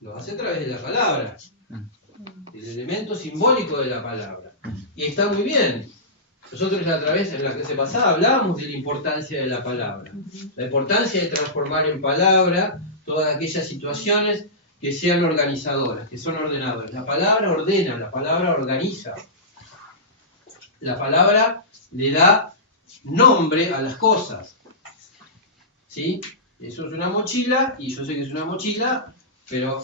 Lo hace a través de la palabra. El elemento simbólico de la palabra. Y está muy bien. Nosotros a través, en la clase pasada, hablábamos de la importancia de la palabra. La importancia de transformar en palabra todas aquellas situaciones que sean organizadoras, que son ordenadoras. La palabra ordena, la palabra organiza. La palabra le da nombre a las cosas. ¿Sí? Eso es una mochila, y yo sé que es una mochila, pero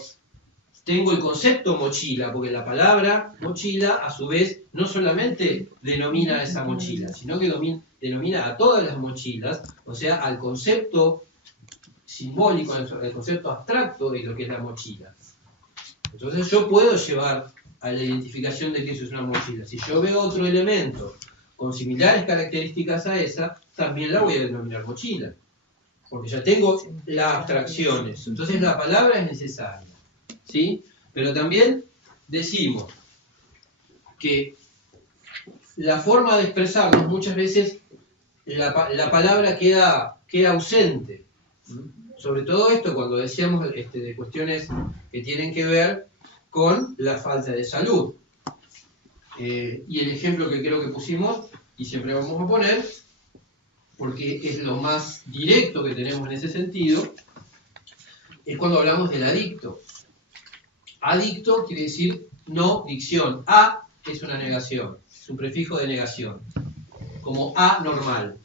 tengo el concepto mochila, porque la palabra mochila, a su vez, no solamente denomina a esa mochila, sino que denomina a todas las mochilas, o sea, al concepto simbólico, al concepto abstracto de lo que es la mochila. Entonces yo puedo llevar a la identificación de que eso es una mochila. Si yo veo otro elemento con similares características a esa, también la voy a denominar mochila, porque ya tengo las abstracciones. Entonces la palabra es necesaria, ¿sí? Pero también decimos que la forma de expresarnos, muchas veces la palabra queda ausente. Sobre todo esto cuando decíamos de cuestiones que tienen que ver con la falta de salud. Y el ejemplo que creo que pusimos, y siempre vamos a poner, porque es lo más directo que tenemos en ese sentido, es cuando hablamos del adicto. Adicto quiere decir no dicción. A es una negación, es un prefijo de negación. Como anormal.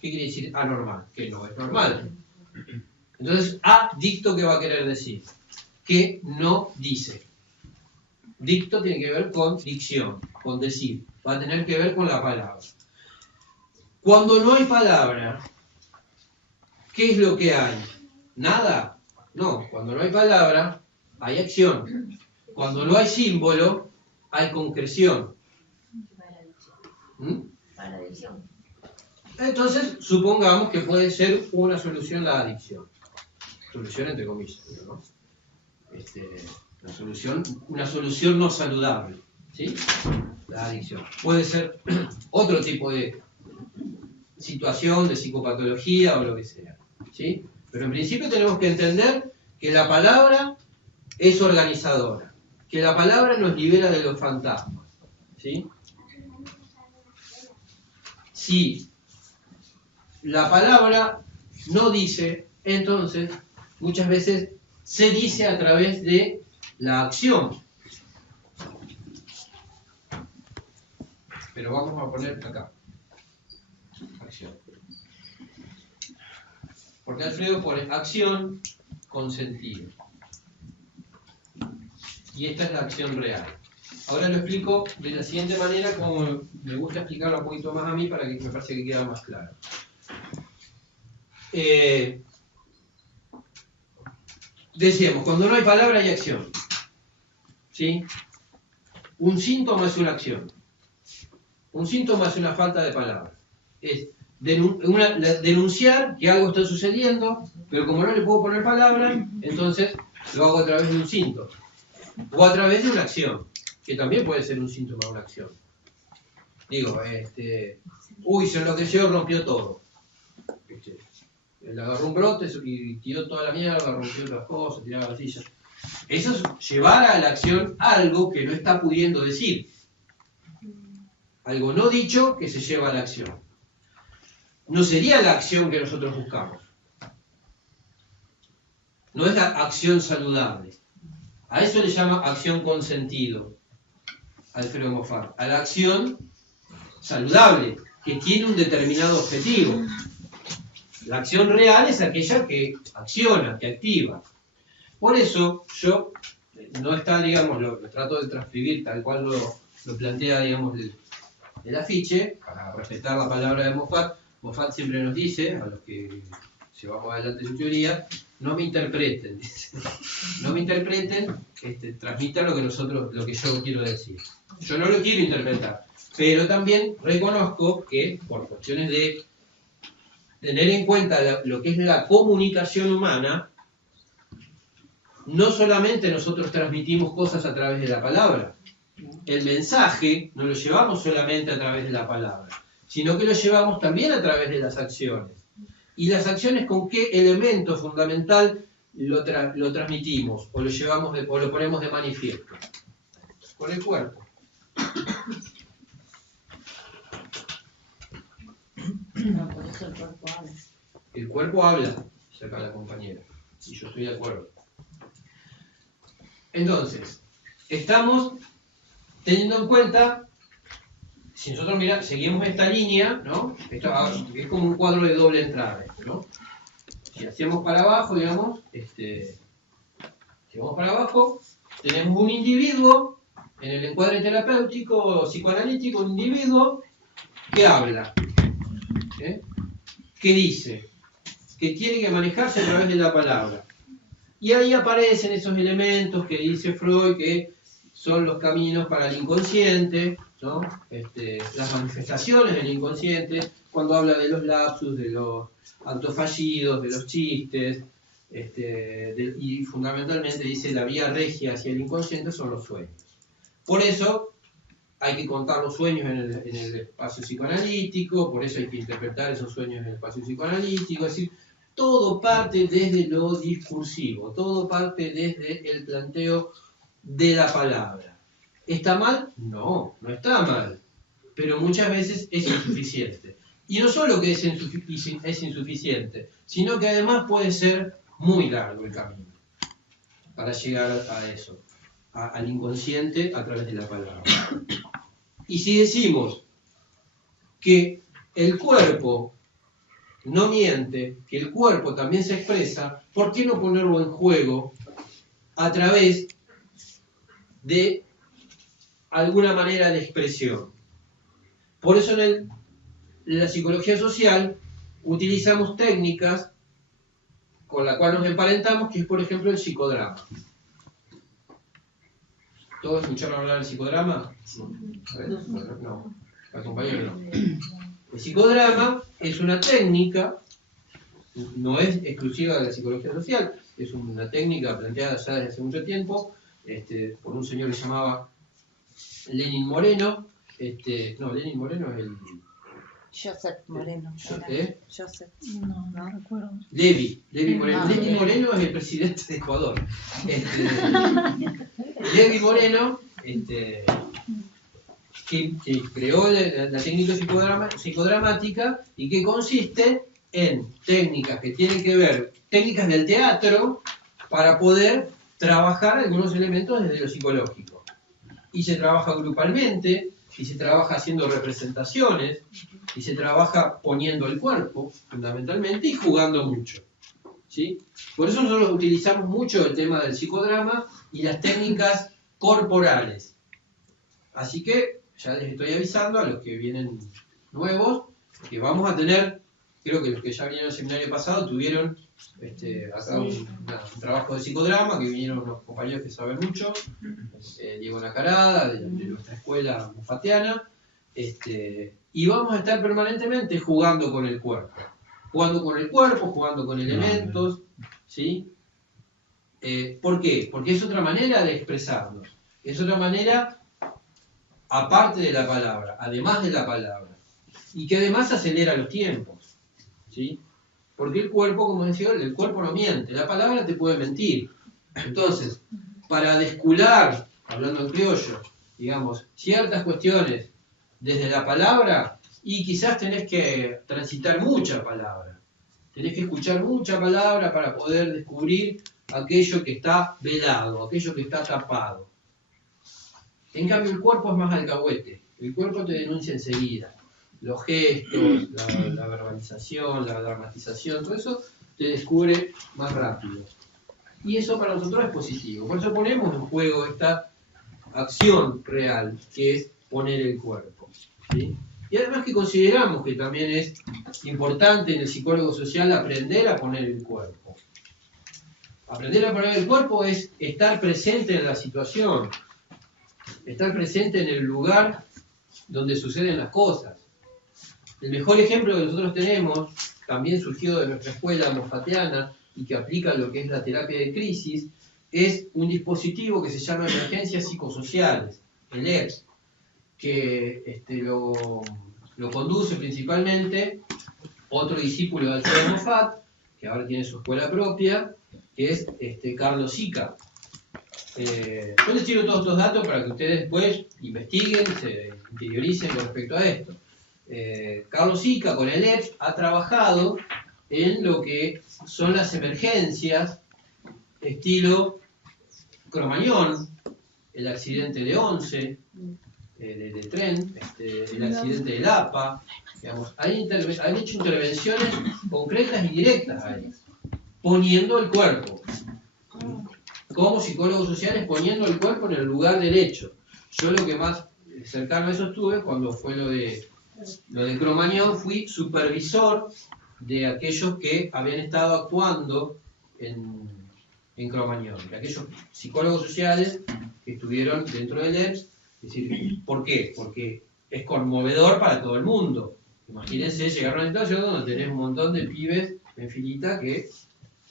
¿Qué quiere decir anormal? Que no es normal. Entonces, adicto, ¿qué va a querer decir? Que no dice. Dicto tiene que ver con dicción, con decir. Va a tener que ver con la palabra. Cuando no hay palabra, ¿qué es lo que hay? ¿Nada? No, cuando no hay palabra, hay acción. Cuando no hay símbolo, hay concreción. Para la adicción. Entonces, supongamos que puede ser una solución la adicción. Solución entre comillas, ¿no? Una solución no saludable, ¿sí? La adicción. Puede ser otro tipo de situación, de psicopatología o lo que sea, ¿sí? Pero en principio tenemos que entender que la palabra es organizadora, que la palabra nos libera de los fantasmas, ¿sí? Si la palabra no dice, entonces muchas veces se dice a través de la acción. Pero vamos a poner acá. Acción. Porque Alfredo pone acción con sentido. Y esta es la acción real. Ahora lo explico de la siguiente manera, como me gusta explicarlo un poquito más a mí para que me parece que quede más claro. Decíamos, cuando no hay palabra hay acción. ¿Sí? Un síntoma es una acción. Un síntoma es una falta de palabra. Es denunciar que algo está sucediendo, pero como no le puedo poner palabra, entonces lo hago a través de un síntoma. O a través de una acción, que también puede ser un síntoma de una acción. Digo, uy, se enloqueció, rompió todo. Le agarró un brote y tiró toda la mierda, rompió otras cosas, tiraba la silla. Eso es llevar a la acción algo que no está pudiendo decir. Algo no dicho que se lleva a la acción. No sería la acción que nosotros buscamos. No es la acción saludable. A eso le llama acción con sentido Alfredo Moffat. A la acción saludable, que tiene un determinado objetivo. La acción real es aquella que acciona, que activa. Por eso yo, no está, digamos, lo trato de transcribir tal cual lo plantea, digamos, el afiche, para respetar la palabra de Moffat. Moffat siempre nos dice, a los que llevamos adelante su teoría, no me interpreten, dice. No me interpreten, transmitan lo que yo quiero decir. Yo no lo quiero interpretar, pero también reconozco que, por cuestiones de tener en cuenta lo que es la comunicación humana, no solamente nosotros transmitimos cosas a través de la palabra. El mensaje no lo llevamos solamente a través de la palabra, sino que lo llevamos también a través de las acciones. ¿Y las acciones con qué elemento fundamental lo transmitimos o lo ponemos de manifiesto? Con el cuerpo. No, por eso el cuerpo habla. El cuerpo habla, saca la compañera, y yo estoy de acuerdo. Entonces, estamos teniendo en cuenta si nosotros seguimos esta línea, ¿no? Esto es como un cuadro de doble entrada, ¿no? Si hacemos para abajo, digamos, si vamos para abajo, tenemos un individuo en el encuadre terapéutico o psicoanalítico, un individuo que habla, que dice, que tiene que manejarse a través de la palabra. Y ahí aparecen esos elementos que dice Freud que son los caminos para el inconsciente, ¿no? Las manifestaciones del inconsciente, cuando habla de los lapsus, de los actos fallidos, de los chistes, y fundamentalmente dice la vía regia hacia el inconsciente son los sueños. Por eso hay que contar los sueños en el espacio psicoanalítico, por eso hay que interpretar esos sueños en el espacio psicoanalítico, es decir, todo parte desde lo discursivo, todo parte desde el planteo de la palabra. ¿Está mal? No, no está mal, pero muchas veces es insuficiente. Y no solo que es insuficiente, sino que además puede ser muy largo el camino para llegar a eso, al inconsciente a través de la palabra. Y si decimos que el cuerpo no miente, que el cuerpo también se expresa, ¿por qué no ponerlo en juego a través de alguna manera de expresión? Por eso en la psicología social utilizamos técnicas con las cuales nos emparentamos, que es por ejemplo el psicodrama. ¿Todos escucharon hablar del psicodrama? No. ¿La compañera no? El psicodrama es una técnica, no es exclusiva de la psicología social, es una técnica planteada ya desde hace mucho tiempo, por un señor que se llamaba Lenin Moreno. Lenin Moreno es el... Joseph Moreno. Joseph. No recuerdo. Levi Moreno. Lenin Moreno es el presidente de Ecuador. Levi Moreno, que creó la técnica psicodramática y que consiste en técnicas que tienen que ver, técnicas del teatro, para poder trabajar algunos elementos desde lo psicológico. Y se trabaja grupalmente, y se trabaja haciendo representaciones, y se trabaja poniendo el cuerpo, fundamentalmente, y jugando mucho. ¿Sí? Por eso nosotros utilizamos mucho el tema del psicodrama y las técnicas corporales. Así que ya les estoy avisando a los que vienen nuevos, que vamos a tener, creo que los que ya vinieron al seminario pasado tuvieron acá un trabajo de psicodrama, que vinieron unos compañeros que saben mucho, Diego Nacarada, de nuestra escuela mufatiana, y vamos a estar permanentemente jugando con el cuerpo, jugando con elementos, ¿sí? ¿Por qué? Porque es otra manera de expresarnos, es otra manera aparte de la palabra, además de la palabra, y que además acelera los tiempos, ¿sí? Porque el cuerpo, como decía, el cuerpo no miente, la palabra te puede mentir. Entonces, para descular, hablando en criollo, digamos, ciertas cuestiones desde la palabra, y quizás tenés que transitar mucha palabra, tenés que escuchar mucha palabra para poder descubrir aquello que está velado, aquello que está tapado. En cambio, el cuerpo es más alcahuete, el cuerpo te denuncia enseguida. Los gestos, la verbalización, la dramatización, todo eso te descubre más rápido. Y eso para nosotros es positivo. Por eso ponemos en juego esta acción real, que es poner el cuerpo, ¿sí? Y además que consideramos que también es importante en el psicólogo social aprender a poner el cuerpo. Aprender a poner el cuerpo es estar presente en la situación, estar presente en el lugar donde suceden las cosas. El mejor ejemplo que nosotros tenemos, también surgido de nuestra escuela mofatiana y que aplica lo que es la terapia de crisis, es un dispositivo que se llama Emergencias Psicosociales, el EPS, que lo conduce principalmente otro discípulo de Alfredo Moffat, que ahora tiene su escuela propia, que es Carlos Sica. Yo les tiro todos estos datos para que ustedes después investiguen, se interioricen con respecto a esto. Carlos Sica con el EPS ha trabajado en lo que son las emergencias estilo Cromañón, el accidente de Once, de tren, el accidente del APA, digamos, han hecho intervenciones concretas y directas ahí, poniendo el cuerpo. Como psicólogos sociales poniendo el cuerpo en el lugar del hecho. Yo lo que más cercano a eso estuve cuando fue lo de Cromañón, fui supervisor de aquellos que habían estado actuando en Cromañón, de aquellos psicólogos sociales que estuvieron dentro del ERS. Es decir, ¿por qué? Porque es conmovedor para todo el mundo. Imagínense llegar a una situación donde tenés un montón de pibes en filita que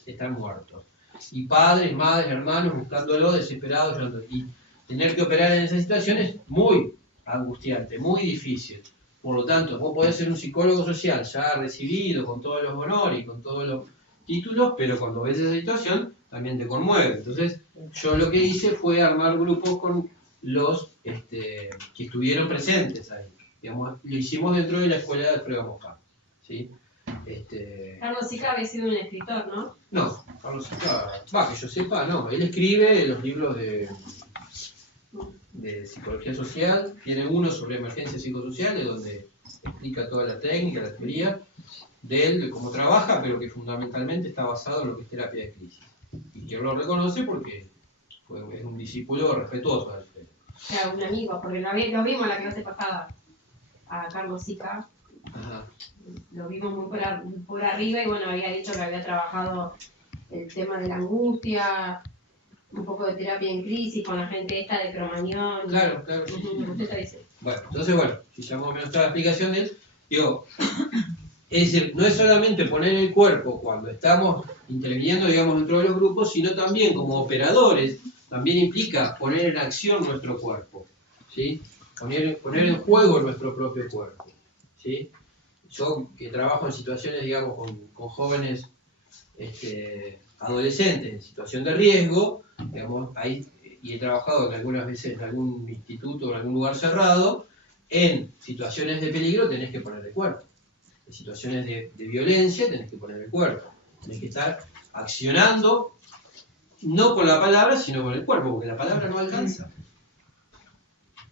están muertos. Y padres, madres, hermanos buscándolo, desesperados, llorando. Y tener que operar en esa situación es muy angustiante, muy difícil. Por lo tanto, vos podés ser un psicólogo social ya recibido, con todos los honores y con todos los títulos, pero cuando ves esa situación también te conmueve. Entonces, yo lo que hice fue armar grupos con los que estuvieron presentes ahí. Digamos, lo hicimos dentro de la escuela de Alfredo Mosca, ¿sí? Carlos Sica había sido un escritor, ¿no? No, Carlos Sica, que yo sepa, no. Él escribe los libros de psicología social, tiene uno sobre emergencias psicosociales, donde explica toda la técnica, la teoría de él, de cómo trabaja, pero que fundamentalmente está basado en lo que es terapia de crisis. Y que lo reconoce porque es un discípulo respetuoso de Alfredo. Claro, un amigo, porque lo vimos en la clase pasada a Carlos Sica. Ajá. Lo vimos muy por arriba y bueno, había dicho que había trabajado el tema de la angustia, un poco de terapia en crisis con la gente esta de Cromañón. Claro. Sí. Usted está diciendo. Bueno, entonces si ya más o menos está la explicación de él, digo, es decir, no es solamente poner el cuerpo cuando estamos interviniendo, digamos, dentro de los grupos, sino también como operadores, también implica poner en acción nuestro cuerpo, ¿sí? Poner en juego nuestro propio cuerpo, ¿sí? Yo que trabajo en situaciones, digamos, con jóvenes adolescentes en situación de riesgo, digamos, ahí, y he trabajado algunas veces en algún instituto o en algún lugar cerrado, en situaciones de peligro tenés que poner el cuerpo. En situaciones de violencia tenés que poner el cuerpo. Tenés que estar accionando, no con la palabra, sino con el cuerpo, porque la palabra no alcanza.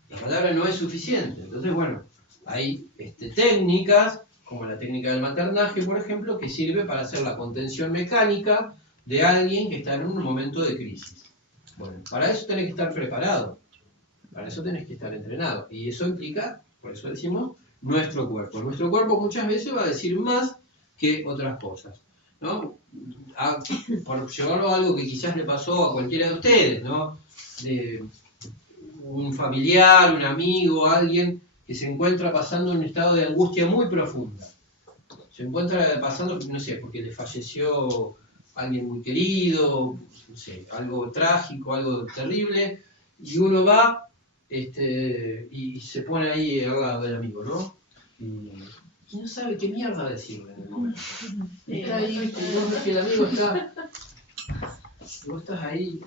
La palabra no es suficiente. Entonces, bueno, hay técnicas, como la técnica del maternaje, por ejemplo, que sirve para hacer la contención mecánica de alguien que está en un momento de crisis. Bueno, para eso tenés que estar preparado, para eso tenés que estar entrenado. Y eso implica, por eso decimos, nuestro cuerpo. Nuestro cuerpo muchas veces va a decir más que otras cosas, ¿no? Por llevarlo a algo que quizás le pasó a cualquiera de ustedes, ¿no? De un familiar, un amigo, alguien que se encuentra pasando un estado de angustia muy profunda. Se encuentra pasando, no sé, porque le falleció alguien muy querido, no sé, algo trágico, algo terrible, y uno va y se pone ahí al lado del amigo, ¿no? Y no sabe qué mierda decirle en el momento. Está ahí, ¿viste? Y vos ves que el amigo está... Vos estás ahí...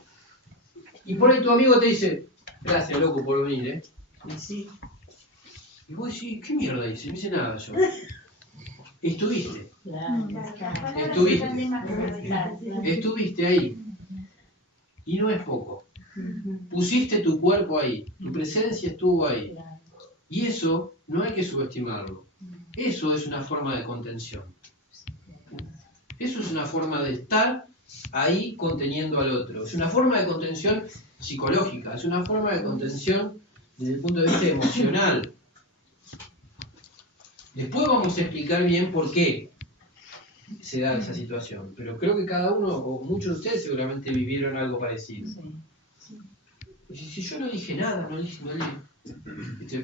Y por ahí tu amigo te dice, gracias, loco, por venir, ¿eh? Y sí. Y vos decís, ¿qué mierda dice? No dice nada yo. Estuviste. Estuviste ahí. Y no es poco. Pusiste tu cuerpo ahí. Tu presencia estuvo ahí. Y eso no hay que subestimarlo. Eso es una forma de contención. Eso es una forma de estar ahí conteniendo al otro. Es una forma de contención psicológica. Es una forma de contención desde el punto de vista emocional. Después vamos a explicar bien por qué se da esa situación, pero creo que cada uno, o muchos de ustedes seguramente vivieron algo parecido. Si yo no dije nada, no dije.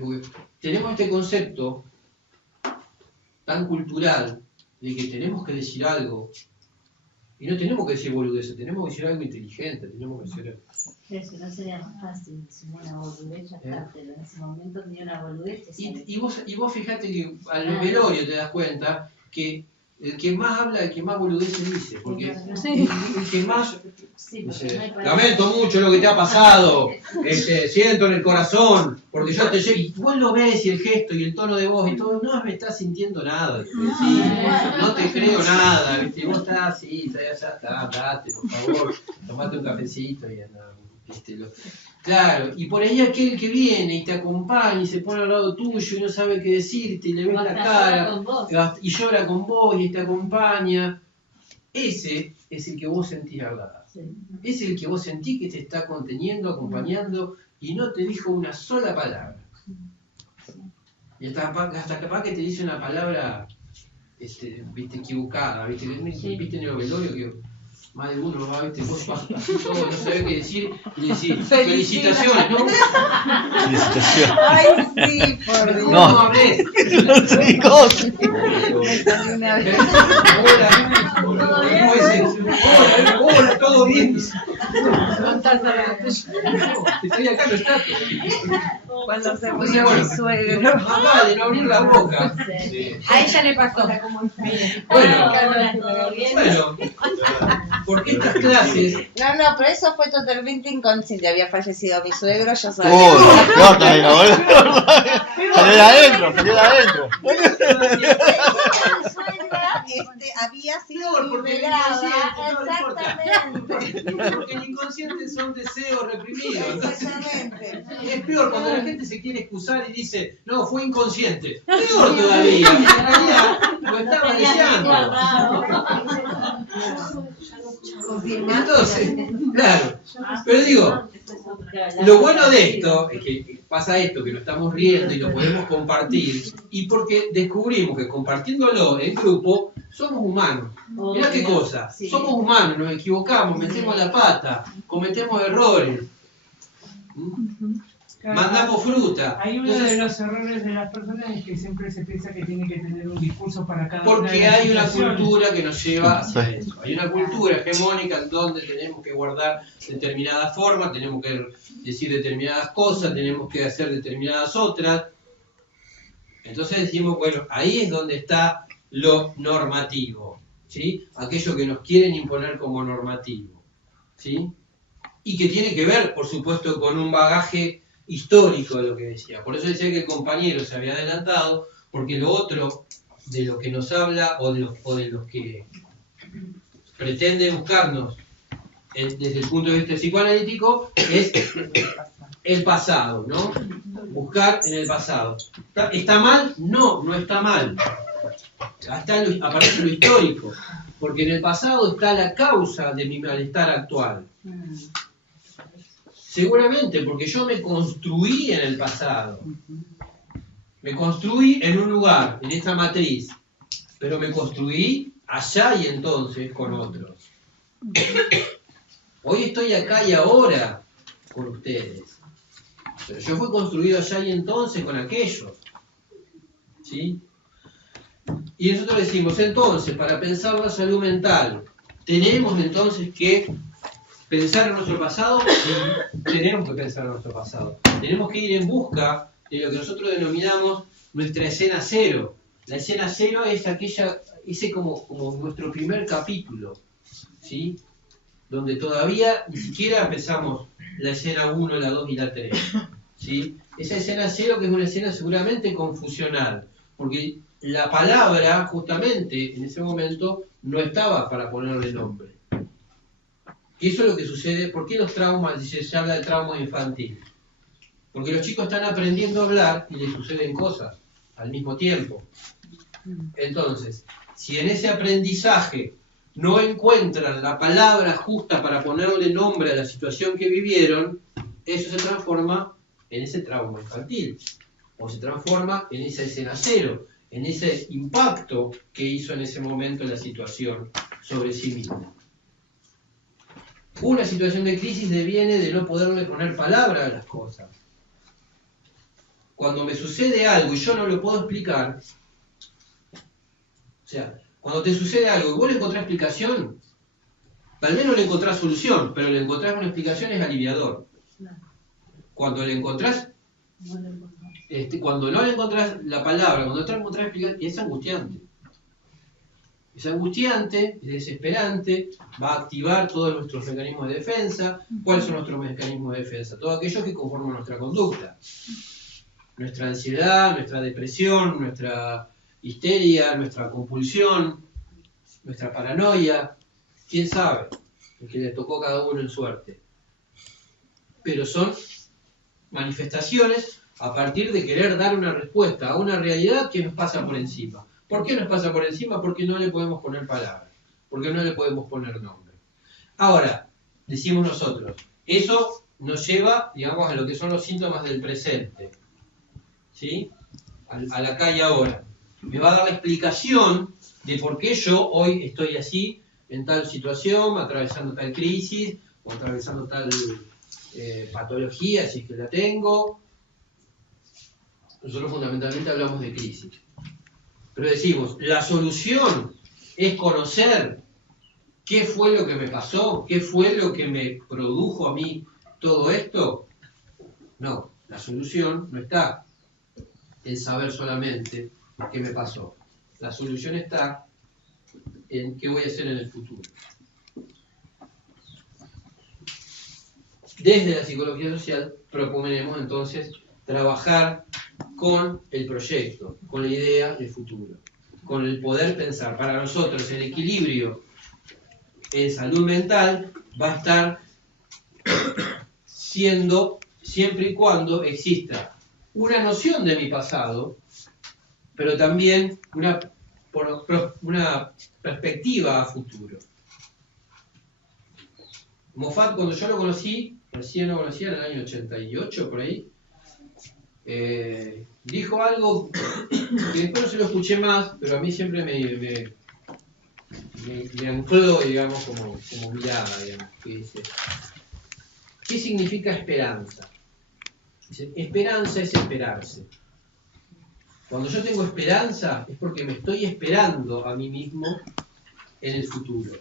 Porque tenemos este concepto tan cultural de que tenemos que decir algo, y no tenemos que decir boludeces, tenemos que decir algo inteligente, tenemos que decir... Pero si no sería más fácil decir una boludez, ya está, pero en ese momento tenía una boludez. Y vos fijate que al velorio te das cuenta que el que más habla, el que más boludeces dice, porque el que más... lamento mucho lo que te ha pasado, siento en el corazón, porque yo te llevo, y vos lo ves y el gesto y el tono de voz y todo, no me estás sintiendo nada, ¿sí? No te creo nada, ¿viste? Y vos estás así, ya está, andate, por favor, tomate un cafecito y anda. Claro, y por ahí aquel que viene y te acompaña y se pone al lado tuyo y no sabe qué decirte y le ves la cara y llora con vos y te acompaña, ese es el que vos sentís al lado. Es el que vos sentís que te está conteniendo, acompañando y no te dijo una sola palabra. Y hasta capaz que te dice una palabra equivocada, ¿viste en el velorio que más de uno va, vos vas así todo, no sabés qué decir, y decís, felicitaciones, ¿no? Felicitaciones. Ay, sí, por Dios. No hablés. Me salió una vez. Hola, todo bien. Contarte Estoy acá, no estás. Cuando se O murió sea, mi bueno, suegro. más vale no abrir la boca. a ella le pasó. Bueno, porque estas clases. No, pero eso fue totalmente inconsciente. Había fallecido mi suegro, yo sabía. No, también, salió de adentro. Mi suegra había sido Peor, porque el liberada. inconsciente, no importa. Exactamente. Porque el inconsciente son deseos reprimidos. Exactamente. Es peor cuando la gente se quiere excusar y dice, no, fue inconsciente. Peor todavía. En realidad lo estaba deseando. Entonces, claro. Pero digo, lo bueno de esto es que pasa esto, que lo estamos riendo y lo podemos compartir, y porque descubrimos que compartiéndolo en grupo, somos humanos. Mirá qué cosa, somos humanos, nos equivocamos, metemos la pata, cometemos errores, mandamos fruta. Hay uno Entonces, de los errores de las personas es que siempre se piensa que tiene que tener un discurso para cada una de porque las hay una situaciones. cultura que nos lleva hacia eso. Hay una cultura hegemónica en donde tenemos que guardar determinadas formas, tenemos que decir determinadas cosas, tenemos que hacer determinadas otras. Entonces decimos, bueno, ahí es donde está lo normativo, ¿sí? Aquello que nos quieren imponer como normativo, ¿sí? Y que tiene que ver, por supuesto, con un bagaje histórico de lo que decía. Por eso decía que el compañero se había adelantado, porque lo otro de lo que nos habla o de los que pretende buscarnos desde el punto de vista psicoanalítico es el pasado, ¿no? Buscar en el pasado. ¿Está mal? No, no está mal. Aparece lo histórico, porque en el pasado está la causa de mi malestar actual. Seguramente, porque yo me construí en el pasado. Me construí en un lugar, en esta matriz, pero me construí allá y entonces con otros. Hoy estoy acá y ahora con ustedes. Pero yo fui construido allá y entonces con aquellos. ¿Sí? Y nosotros decimos, entonces, para pensar la salud mental, ¿tenemos entonces que pensar en nuestro pasado? Sí, tenemos que pensar en nuestro pasado. Tenemos que ir en busca de lo que nosotros denominamos nuestra escena cero. La escena cero es ese como nuestro primer capítulo, ¿sí? Donde todavía ni siquiera empezamos la escena 1, la 2 y la 3, ¿sí? Esa escena cero que es una escena seguramente confusional, porque la palabra justamente en ese momento no estaba para ponerle nombre. Y eso es lo que sucede. ¿Por qué los traumas, se habla de trauma infantil? Porque los chicos están aprendiendo a hablar y les suceden cosas al mismo tiempo. Entonces, si en ese aprendizaje no encuentran la palabra justa para ponerle nombre a la situación que vivieron, eso se transforma en ese trauma infantil. O se transforma en esa escena cero, en ese impacto que hizo en ese momento la situación sobre sí mismo. Una situación de crisis deviene de no poderle poner palabra a las cosas. Cuando me sucede algo y yo no lo puedo explicar, o sea, cuando te sucede algo y vos le encontrás explicación, tal vez no le encontrás solución, pero le encontrás una explicación es aliviador. Cuando le encontrás, cuando no le encontrás la palabra, cuando no le encontrás explicación, es angustiante. Es angustiante, es desesperante, va a activar todos nuestros mecanismos de defensa. ¿Cuáles son nuestros mecanismos de defensa? Todo aquello que conforman nuestra conducta. Nuestra ansiedad, nuestra depresión, nuestra histeria, nuestra compulsión, nuestra paranoia. ¿Quién sabe? El que le tocó a cada uno en suerte. pero son manifestaciones a partir de querer dar una respuesta a una realidad que nos pasa por encima. ¿Por qué nos pasa por encima? Porque no le podemos poner palabras, porque no le podemos poner nombre. Ahora, decimos nosotros, eso nos lleva, digamos, a lo que son los síntomas del presente, ¿sí? Al acá y ahora. Me va a dar la explicación de por qué yo hoy estoy así, en tal situación, atravesando tal crisis, o atravesando tal patología, si es que la tengo. Nosotros fundamentalmente hablamos de crisis. Pero decimos, la solución es conocer qué fue lo que me pasó, qué fue lo que me produjo a mí todo esto. No, la solución no está en saber solamente qué me pasó. La solución está en qué voy a hacer en el futuro. Desde la psicología social proponemos entonces trabajar con el proyecto, con la idea del futuro, con el poder pensar. Para nosotros el equilibrio en salud mental va a estar siendo siempre y cuando exista una noción de mi pasado, pero también una perspectiva a futuro. Moffat, cuando yo lo conocí, recién lo conocía en el año 88, por ahí, dijo algo que después no se lo escuché más, pero a mí siempre me ancló, digamos, como mirada, digamos, que dice, ¿qué significa esperanza? Dice, esperanza es esperarse. Cuando yo tengo esperanza es porque me estoy esperando a mí mismo en el futuro.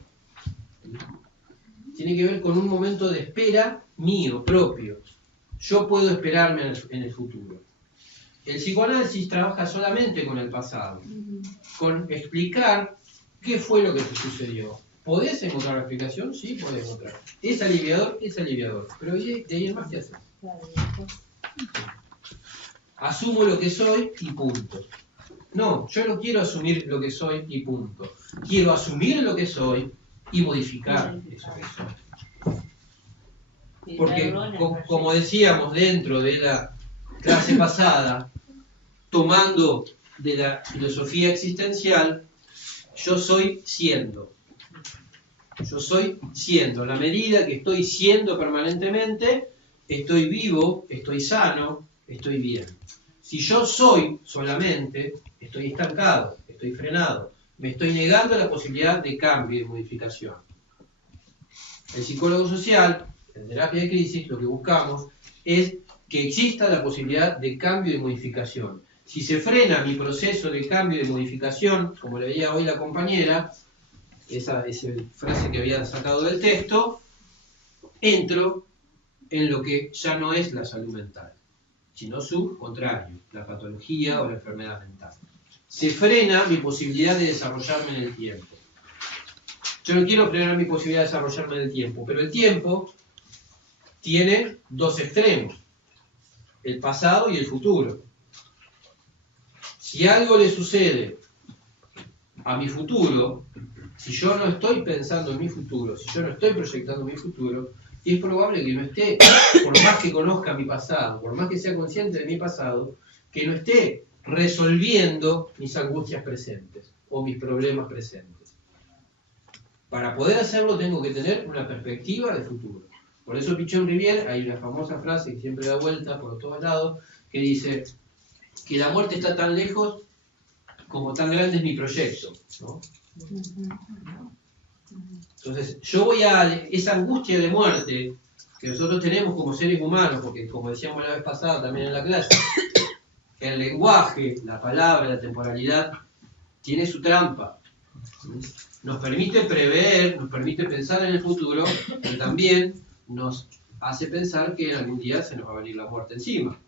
Tiene que ver con un momento de espera mío, propio. Yo puedo esperarme en el futuro. El psicoanálisis trabaja solamente con el pasado, con explicar qué fue lo que te sucedió. ¿Podés encontrar la explicación? Sí, podés encontrar. ¿Es aliviador? Es aliviador. Pero de ahí en más, ¿qué haces? Asumo lo que soy y punto. No, yo no quiero asumir lo que soy y punto. Quiero asumir lo que soy y modificar eso que soy. Porque, como decíamos dentro de la clase pasada, tomando de la filosofía existencial, yo soy siendo. Yo soy siendo. A la medida que estoy siendo permanentemente, estoy vivo, estoy sano, estoy bien. Si yo soy solamente, estoy estancado, estoy frenado. Me estoy negando a la posibilidad de cambio y de modificación. El psicólogo social, en terapia de crisis, lo que buscamos es que exista la posibilidad de cambio y modificación. Si se frena mi proceso de cambio y de modificación, como le veía hoy la compañera, esa frase que había sacado del texto, entro en lo que ya no es la salud mental, sino su contrario, la patología o la enfermedad mental. Se frena mi posibilidad de desarrollarme en el tiempo. Yo no quiero frenar mi posibilidad de desarrollarme en el tiempo, pero el tiempo tiene dos extremos, el pasado y el futuro. Si algo le sucede a mi futuro, si yo no estoy pensando en mi futuro, si yo no estoy proyectando mi futuro, es probable que no esté, por más que conozca mi pasado, por más que sea consciente de mi pasado, que no esté resolviendo mis angustias presentes o mis problemas presentes. Para poder hacerlo tengo que tener una perspectiva de futuro. Por eso Pichon Rivière, hay una famosa frase que siempre da vuelta por todos lados, que dice que la muerte está tan lejos como tan grande es mi proyecto, ¿no? Entonces, yo voy a esa angustia de muerte que nosotros tenemos como seres humanos, porque como decíamos la vez pasada también en la clase, el lenguaje, la palabra, la temporalidad, tiene su trampa. Nos permite prever, nos permite pensar en el futuro, pero también nos hace pensar que en algún día se nos va a venir la muerte encima.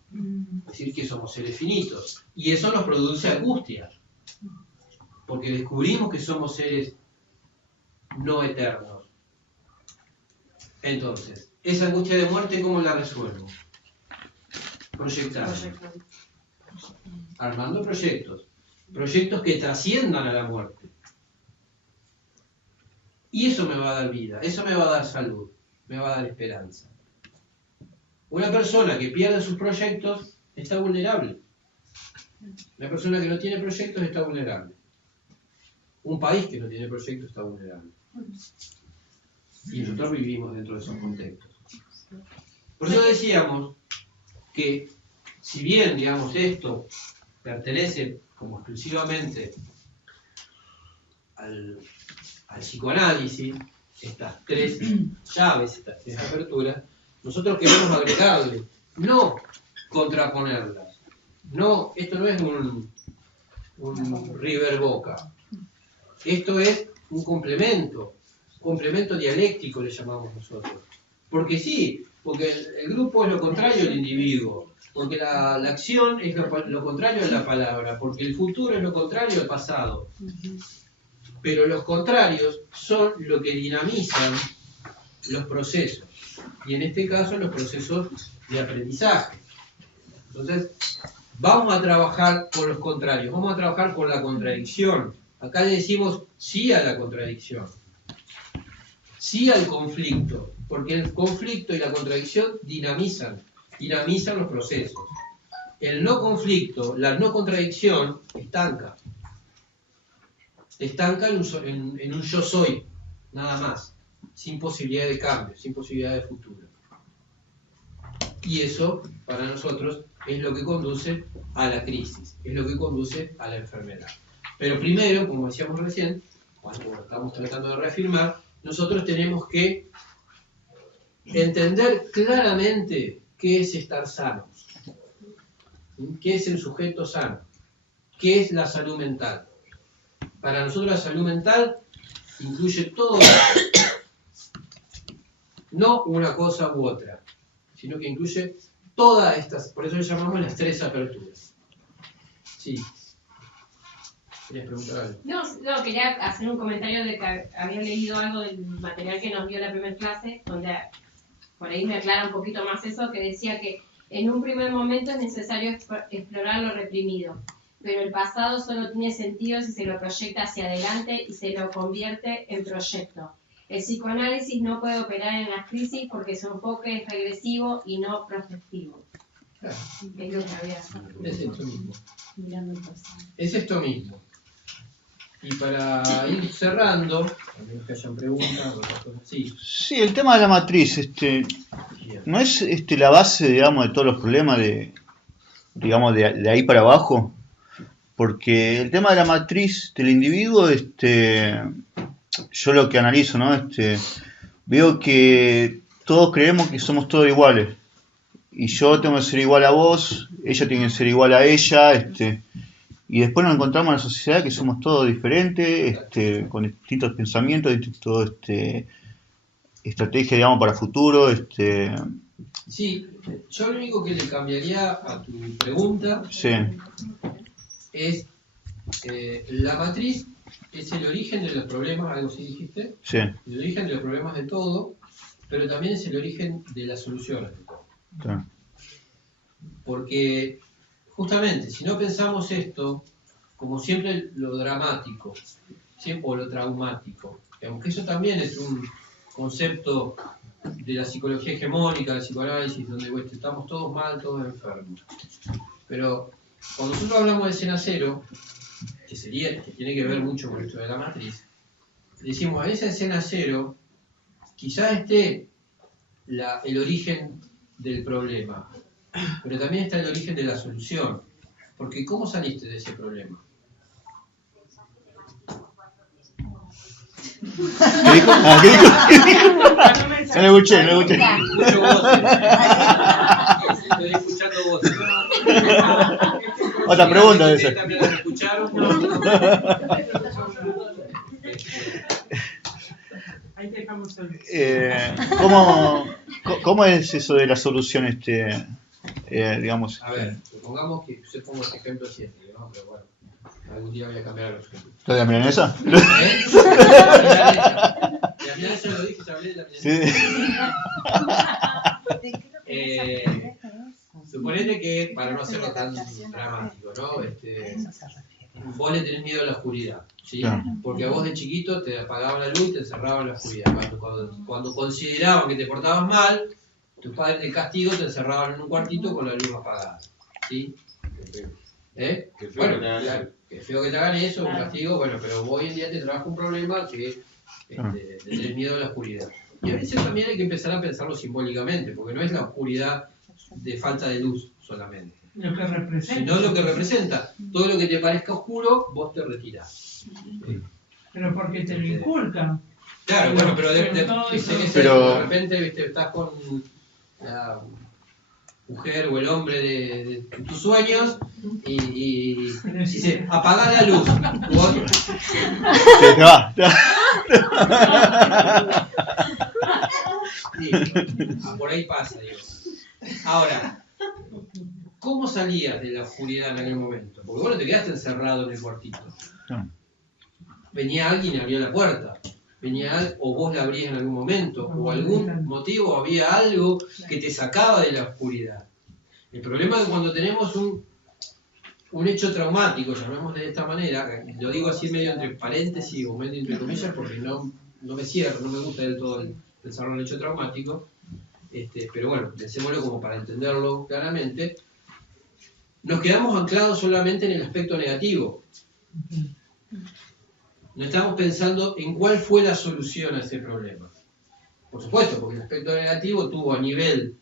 Es decir, que somos seres finitos. Y eso nos produce angustia, porque descubrimos que somos seres no eternos. Entonces, esa angustia de muerte, ¿cómo la resuelvo? Proyectando. Armando proyectos. Proyectos que trasciendan a la muerte. Y eso me va a dar vida, eso me va a dar salud, me va a dar esperanza. Una persona que pierde sus proyectos está vulnerable. Una persona que no tiene proyectos está vulnerable. Un país que no tiene proyectos está vulnerable. Y nosotros vivimos dentro de esos contextos. Por eso decíamos que, si bien, digamos, esto pertenece como exclusivamente al psicoanálisis, estas tres llaves, estas tres aperturas, nosotros queremos agregarle, no contraponerlas. No, esto no es un River Boca. Esto es un complemento dialéctico, le llamamos nosotros. Porque sí, porque el grupo es lo contrario al individuo, porque la acción es lo contrario a la palabra, porque el futuro es lo contrario al pasado. Pero los contrarios son lo que dinamizan los procesos, y en este caso los procesos de aprendizaje. Entonces, vamos a trabajar con los contrarios, vamos a trabajar con la contradicción. Acá le decimos sí a la contradicción, sí al conflicto, porque el conflicto y la contradicción dinamizan los procesos. El no conflicto, la no contradicción, estanca en un yo soy, nada más, sin posibilidad de cambio, sin posibilidad de futuro. Y eso, para nosotros, es lo que conduce a la crisis, es lo que conduce a la enfermedad. Pero primero, como decíamos recién, cuando estamos tratando de reafirmar, nosotros tenemos que entender claramente qué es estar sanos, qué es el sujeto sano, qué es la salud mental. Para nosotros la salud mental incluye todo esto, no una cosa u otra, sino que incluye todas estas, por eso le llamamos las tres aperturas. Sí. ¿Querías preguntar algo? No, quería hacer un comentario de que había leído algo del material que nos dio la primera clase, donde por ahí me aclara un poquito más eso, que decía que en un primer momento es necesario explorar lo reprimido, pero el pasado solo tiene sentido si se lo proyecta hacia adelante y se lo convierte en proyecto. El psicoanálisis no puede operar en las crisis porque su enfoque es regresivo y no prospectivo. Claro. Es lo que había. Es esto mismo. Mirando el pasado. Es esto mismo. Y para ir cerrando, a menos que hayan preguntas o cosas así. Sí, el tema de la matriz, ¿no es la base, digamos, de todos los problemas digamos, de ahí para abajo? Porque el tema de la matriz del individuo, yo lo que analizo, ¿no? Veo que todos creemos que somos todos iguales. Y yo tengo que ser igual a vos, ella tiene que ser igual a ella, y después nos encontramos en la sociedad que somos todos diferentes, con distintos pensamientos, distintas estrategias, digamos, para futuro. Sí, yo lo único que le cambiaría a tu pregunta Sí, es la matriz es el origen de los problemas, algo así dijiste, sí, el origen de los problemas de todo, pero también es el origen de las soluciones de todo. claro. Porque justamente, si no pensamos esto como siempre lo dramático, o lo traumático, digamos que eso también es un concepto de la psicología hegemónica, del psicoanálisis, donde estamos todos mal, todos enfermos. Pero cuando nosotros hablamos de escena cero, que tiene que ver mucho con esto de la matriz, decimos, en esa escena cero quizás esté el origen del problema, pero también está el origen de la solución. Porque ¿cómo saliste de ese problema? ¿Qué dijo? ¿Qué dijo? No lo escuché. Escucho voces. Estoy escuchando voces. Otra pregunta de esa. ¿También las escucharon? Ahí te dejamos solo. ¿Cómo es eso de la solución, digamos? A ver, supongamos que yo pongo este ejemplo siempre, ¿no? Pero bueno, algún día voy a cambiar los ejemplos. ¿Lo de la milanesa? La milanesa lo dije, ya hablé de la milanesa. Suponete que, para no hacerlo tan dramático, ¿no? Vos le tenés miedo a la oscuridad, ¿sí? Claro. Porque a vos de chiquito te apagaban la luz y te encerraban en la oscuridad. Cuando consideraban que te portabas mal, tus padres de castigo te encerraban en un cuartito con la luz apagada. ¿Sí? Qué feo Bueno, que te hagan claro, qué feo que te hagan eso, un castigo, bueno, pero hoy en día te trabaja un problema que tenés miedo a la oscuridad. Y a veces también hay que empezar a pensarlo simbólicamente, porque no es la oscuridad de falta de luz solamente, Lo que representa. sino lo que representa. Todo lo que te parezca oscuro, vos te retirás. Pero porque te lo inculcan. Claro, bueno, pero viste que de repente viste, estás con la mujer o el hombre de tus sueños y dice, apagá la luz. Vos, Te va. sí, por ahí pasa, digo. Ahora, ¿cómo salías de la oscuridad en aquel momento? Porque vos no te quedaste encerrado en el cuartito. Venía alguien y abrió la puerta. O vos la abrías en algún momento, o algún motivo, había algo que te sacaba de la oscuridad. El problema es que cuando tenemos un hecho traumático, llamémosle de esta manera, lo digo así medio entre paréntesis o medio entre comillas porque no me cierro, no me gusta del todo pensar en un hecho traumático, pero bueno, pensémoslo como para entenderlo claramente, nos quedamos anclados solamente en el aspecto negativo. No estamos pensando en cuál fue la solución a ese problema. Por supuesto, porque el aspecto negativo tuvo a nivel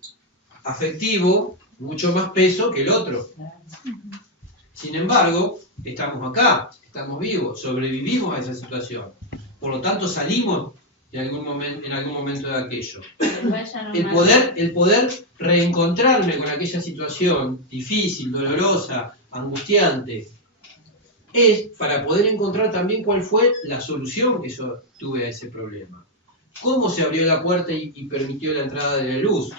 afectivo mucho más peso que el otro. Sin embargo, estamos acá, estamos vivos, sobrevivimos a esa situación. Por lo tanto, salimos en algún momento de aquello. El poder reencontrarme con aquella situación difícil, dolorosa, angustiante, es para poder encontrar también cuál fue la solución que yo tuve a ese problema. Cómo se abrió la puerta y permitió la entrada de la luz.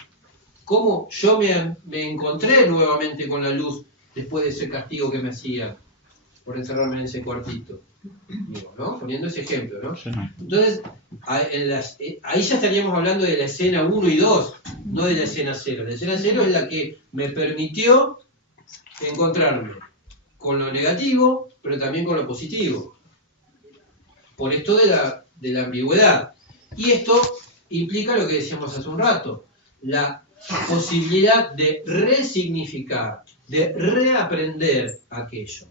Cómo yo me encontré nuevamente con la luz después de ese castigo que me hacía por encerrarme en ese cuartito. Digo, ¿no? Poniendo ese ejemplo, ¿no? Sí. Entonces, ahí ya estaríamos hablando de la escena 1 y 2, no de la escena 0. La escena 0 es la que me permitió encontrarme con lo negativo, pero también con lo positivo. Por esto de la ambigüedad. Y esto implica lo que decíamos hace un rato, la posibilidad de resignificar, de reaprender aquello.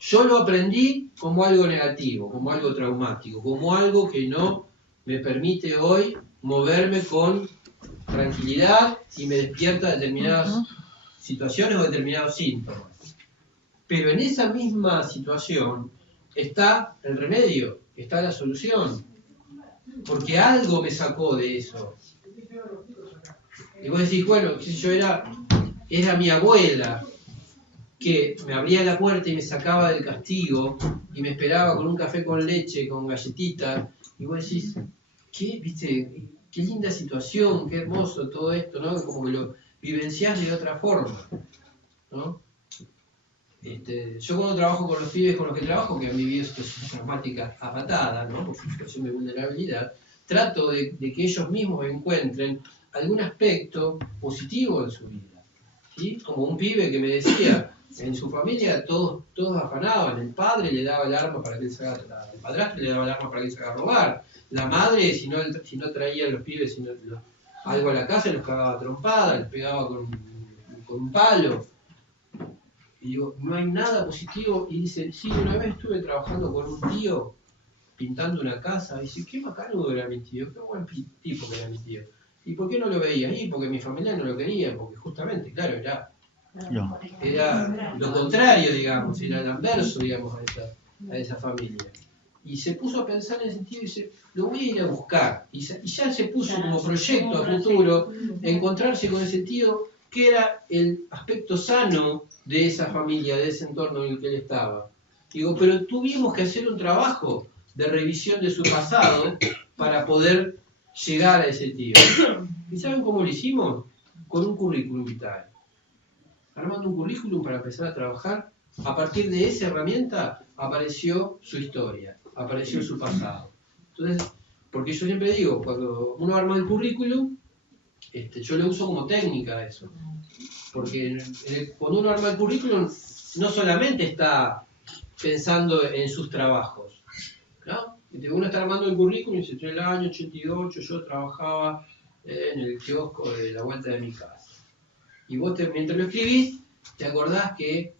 Yo lo aprendí como algo negativo, como algo traumático, como algo que no me permite hoy moverme con tranquilidad y me despierta determinadas situaciones o determinados síntomas. Pero en esa misma situación está el remedio, está la solución. Porque algo me sacó de eso. Y vos decís, bueno, si yo era mi abuela que me abría la puerta y me sacaba del castigo y me esperaba con un café con leche, con galletitas, y vos decís, qué linda situación, qué hermoso todo esto, ¿no? Como que lo vivenciás de otra forma, ¿no? Yo cuando trabajo con los pibes con los que trabajo, que han vivido situaciones traumáticas a patadas, ¿no? Por su situación de vulnerabilidad, trato de que ellos mismos encuentren algún aspecto positivo en su vida, ¿sí? Como un pibe que me decía, en su familia todos afanaban, el padre le daba el arma para que él se haga, el padrastro le daba el arma para que él se haga a robar, la madre si no traía a los pibes algo a la casa los cagaba a trompada, les pegaba con un palo. Y digo, no hay nada positivo. Y dice, sí, una vez estuve trabajando con un tío pintando una casa. Y dice, qué macanudo era mi tío, qué buen tipo que era mi tío. ¿Y por qué no lo veía? Y porque mi familia no lo quería, porque justamente, claro, era lo contrario, digamos, era el anverso, digamos, a esa familia. Y se puso a pensar en ese tío y dice, lo voy a ir a buscar. Y ya se puso como proyecto a futuro encontrarse con ese tío, que era el aspecto sano de esa familia, de ese entorno en el que él estaba. Digo, pero tuvimos que hacer un trabajo de revisión de su pasado para poder llegar a ese tío. ¿Y saben cómo lo hicimos? Con un currículum vitae. Armando un currículum para empezar a trabajar. A partir de esa herramienta apareció su historia, apareció su pasado. Entonces, porque yo siempre digo, cuando uno arma el currículum, yo lo uso como técnica eso. Porque cuando uno arma el currículum, no solamente está pensando en sus trabajos, ¿no? Uno está armando el currículum y dice, en el año 88 yo trabajaba en el kiosco de la vuelta de mi casa. Y vos mientras lo escribís, te acordás que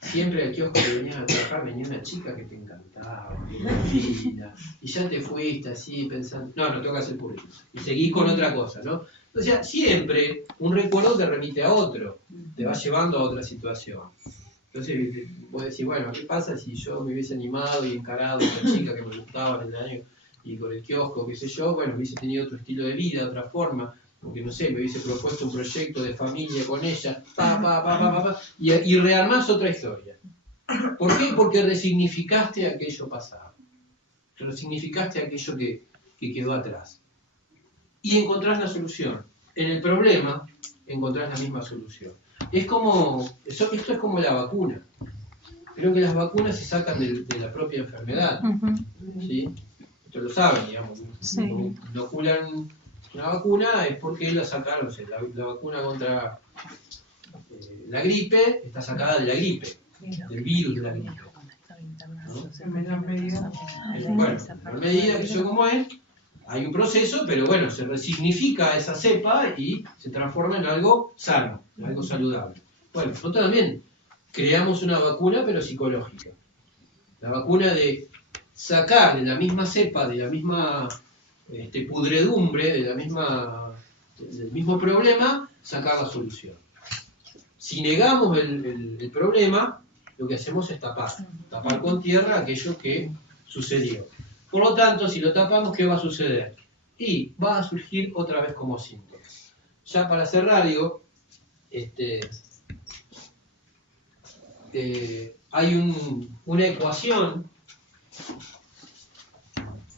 siempre al kiosco que venías a trabajar venía una chica que te encantaba, que era linda, y ya te fuiste así pensando, no tengo que hacer currículum. Y seguís con otra cosa, ¿no? O sea, siempre un recuerdo te remite a otro, te va llevando a otra situación. Entonces vos decís, bueno, ¿qué pasa si yo me hubiese animado y encarado a esa chica que me gustaba en el año y con el kiosco, qué sé yo? Bueno, hubiese tenido otro estilo de vida, otra forma, porque no sé, me hubiese propuesto un proyecto de familia con ella, y rearmás otra historia. ¿Por qué? Porque resignificaste aquello pasado, resignificaste aquello que quedó atrás. Y encontrás la solución. En el problema encontrás la misma solución. Esto es como la vacuna. Creo que las vacunas se sacan de la propia enfermedad. ¿Sí? Esto lo saben, digamos. Sí. Cuando inoculan una vacuna es porque la sacaron. O sea, la vacuna contra la gripe está sacada de la gripe, del virus de la gripe. ¿No? En menor medida. Bueno, en menor medida que yo como es, hay un proceso, pero bueno, se resignifica esa cepa y se transforma en algo sano, en algo saludable. Bueno, nosotros también creamos una vacuna, pero psicológica. La vacuna de sacar de la misma cepa, de la misma pudredumbre, del mismo problema, sacar la solución. Si negamos el problema, lo que hacemos es tapar con tierra aquello que sucedió. Por lo tanto, si lo tapamos, ¿qué va a suceder? Y va a surgir otra vez como síntoma. Ya para cerrar, digo, hay una ecuación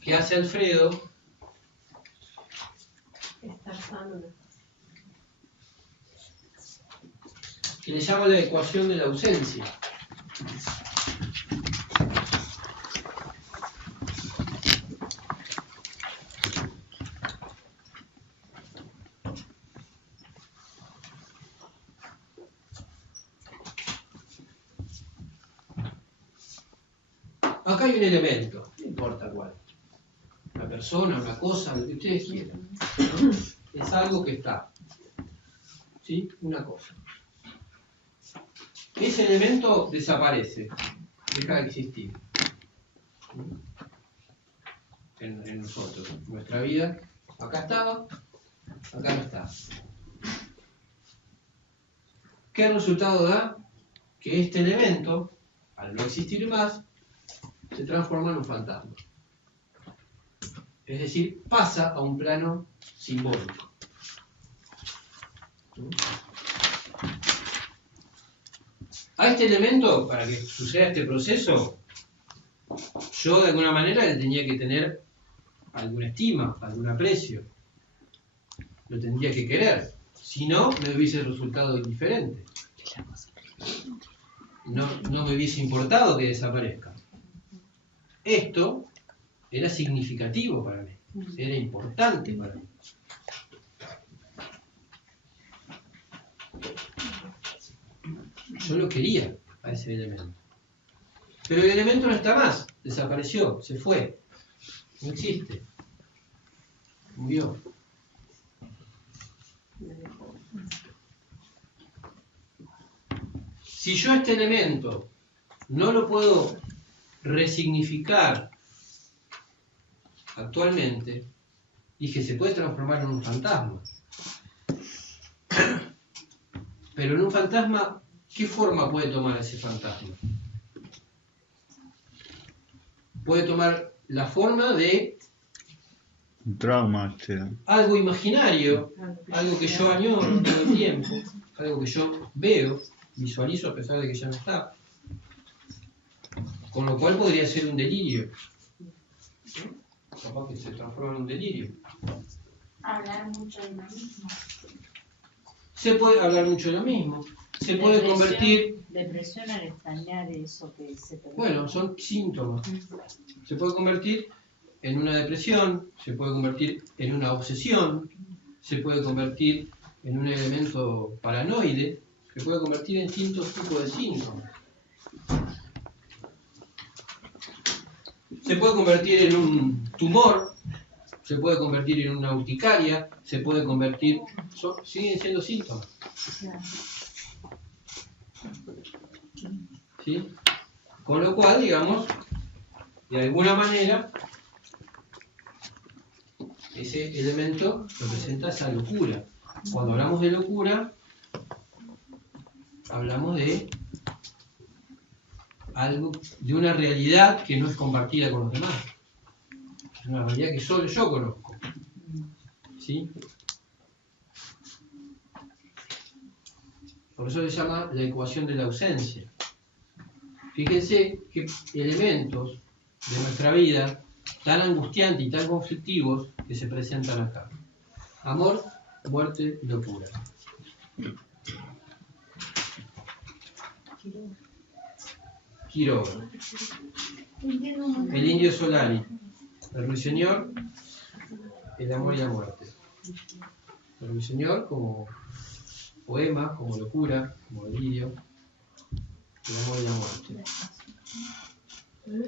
que hace Alfredo, que le llama la ecuación de la ausencia. Acá hay un elemento, no importa cuál. Una persona, una cosa, lo que ustedes quieran, ¿no? Es algo que está. ¿Sí? Una cosa. Ese elemento desaparece, deja de existir. En nosotros, en nuestra vida. Acá estaba, acá no está. ¿Qué resultado da? Que este elemento, al no existir más, se transforma en un fantasma. Es decir, pasa a un plano simbólico. A este elemento, para que suceda este proceso, yo de alguna manera le tenía que tener alguna estima, algún aprecio. Lo tendría que querer. Si no, me hubiese resultado indiferente. No me hubiese importado que desaparezca. Esto era significativo para mí, era importante para mí. Yo lo quería a ese elemento. Pero el elemento no está más, desapareció, se fue, no existe, murió. Si yo este elemento no lo puedo resignificar actualmente, dije, se puede transformar en un fantasma. Pero en un fantasma, ¿qué forma puede tomar ese fantasma? Puede tomar la forma de Un trauma. algo imaginario, algo que yo añoro todo el tiempo, algo que yo veo, visualizo a pesar de que ya no está. Con lo cual podría ser un delirio. Capaz que se transforma en un delirio. Hablar mucho de lo mismo. Se puede hablar mucho de lo mismo. Se puede convertir... Depresión al extrañar eso que se te... Bueno, son síntomas. Se puede convertir en una depresión, se puede convertir en una obsesión, se puede convertir en un elemento paranoide, se puede convertir en distintos tipos de síntomas. Se puede convertir en un tumor, se puede convertir en una urticaria, se puede convertir... siguen siendo síntomas. ¿Sí? Con lo cual, digamos, de alguna manera, ese elemento representa esa locura. Cuando hablamos de locura, hablamos de algo, de una realidad que no es compartida con los demás. Es una realidad que solo yo conozco. ¿Sí? Por eso se llama la ecuación de la ausencia. Fíjense qué elementos de nuestra vida tan angustiantes y tan conflictivos que se presentan acá. Amor, muerte, locura. Quiroga. El indio Solari. El ruiseñor, el amor y la muerte. El ruiseñor como poema, como locura, como delirio. El amor y la muerte.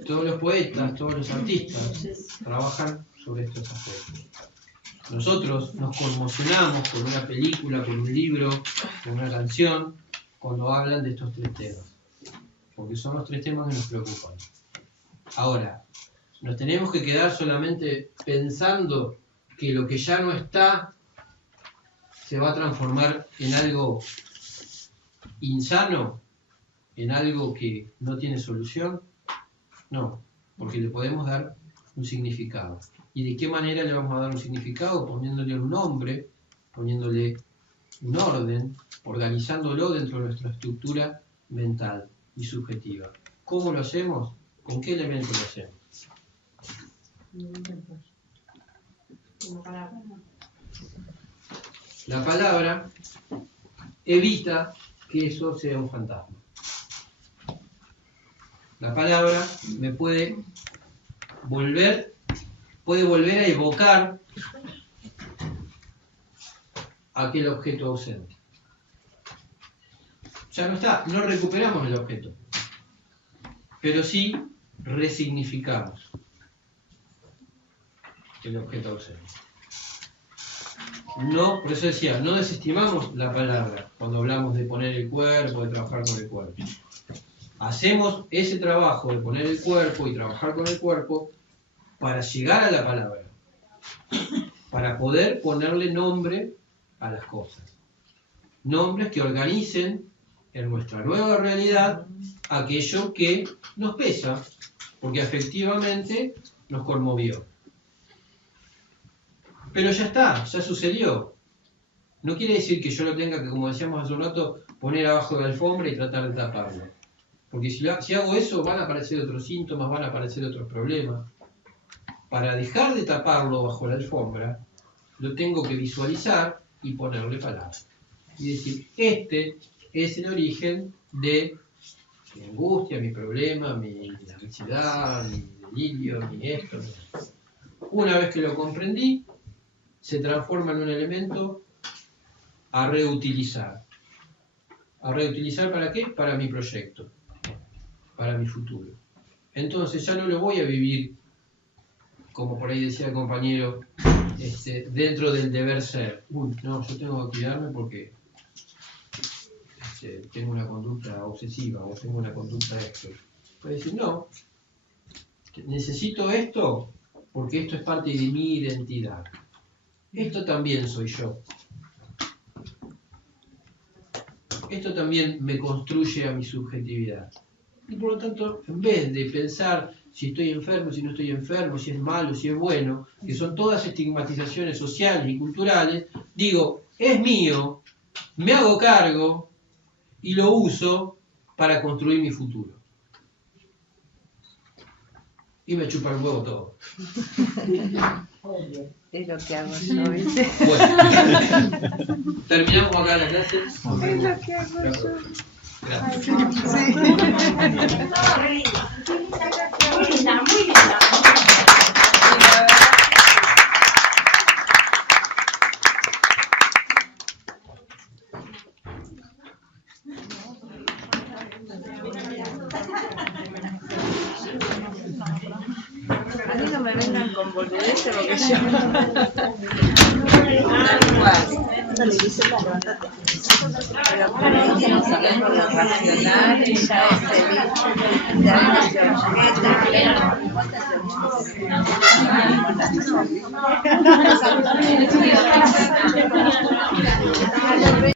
Todos los poetas, todos los artistas trabajan sobre estos aspectos. Nosotros nos conmocionamos con una película, con un libro, con una canción, cuando hablan de estos tres temas. Porque son los tres temas que nos preocupan. Ahora, nos tenemos que quedar solamente pensando que lo que ya no está se va a transformar en algo insano, en algo que no tiene solución. No, porque le podemos dar un significado. ¿Y de qué manera le vamos a dar un significado? Poniéndole un nombre, poniéndole un orden, organizándolo dentro de nuestra estructura mental y subjetiva. ¿Cómo lo hacemos? ¿Con qué elemento lo hacemos? La palabra evita que eso sea un fantasma. La palabra me puede volver a evocar aquel objeto ausente. Ya no está, no recuperamos el objeto, pero sí resignificamos el objeto ausente. No, por eso decía, no desestimamos la palabra cuando hablamos de poner el cuerpo, de trabajar con el cuerpo. Hacemos ese trabajo de poner el cuerpo y trabajar con el cuerpo para llegar a la palabra, para poder ponerle nombre a las cosas. Nombres que organicen en nuestra nueva realidad aquello que nos pesa, porque efectivamente nos conmovió. Pero ya está, ya sucedió. No quiere decir que yo lo tenga que, como decíamos hace un rato, poner abajo de la alfombra y tratar de taparlo. Porque si hago eso, van a aparecer otros síntomas, van a aparecer otros problemas. Para dejar de taparlo bajo la alfombra, lo tengo que visualizar y ponerle palabras. Y decir, este es el origen de mi angustia, mi problema, mi ansiedad, mi delirio, mi esto. Una vez que lo comprendí, se transforma en un elemento a reutilizar. ¿A reutilizar para qué? Para mi proyecto, para mi futuro. Entonces ya no lo voy a vivir, como por ahí decía el compañero, dentro del deber ser. Uy, no, yo tengo que cuidarme porque tengo una conducta obsesiva o tengo una conducta esto. Puede decir, no, necesito esto porque esto es parte de mi identidad. Esto también soy yo. Esto también me construye a mi subjetividad. Y por lo tanto, en vez de pensar si estoy enfermo, si no estoy enfermo, si es malo, si es bueno, que son todas estigmatizaciones sociales y culturales, digo, es mío, me hago cargo y lo uso para construir mi futuro. Y me chupa el huevo todo. Es lo que hago yo, ¿viste? Bueno, terminamos acá la clase. Es lo que hago yo. Gracias. Sí. Muy linda, muy linda. A mí no me vengan con boludeces porque yo... Dale, Gisela, levantate. Pero para ahí estamos hablando de lo racional, ella es feliz, de alguna objeta.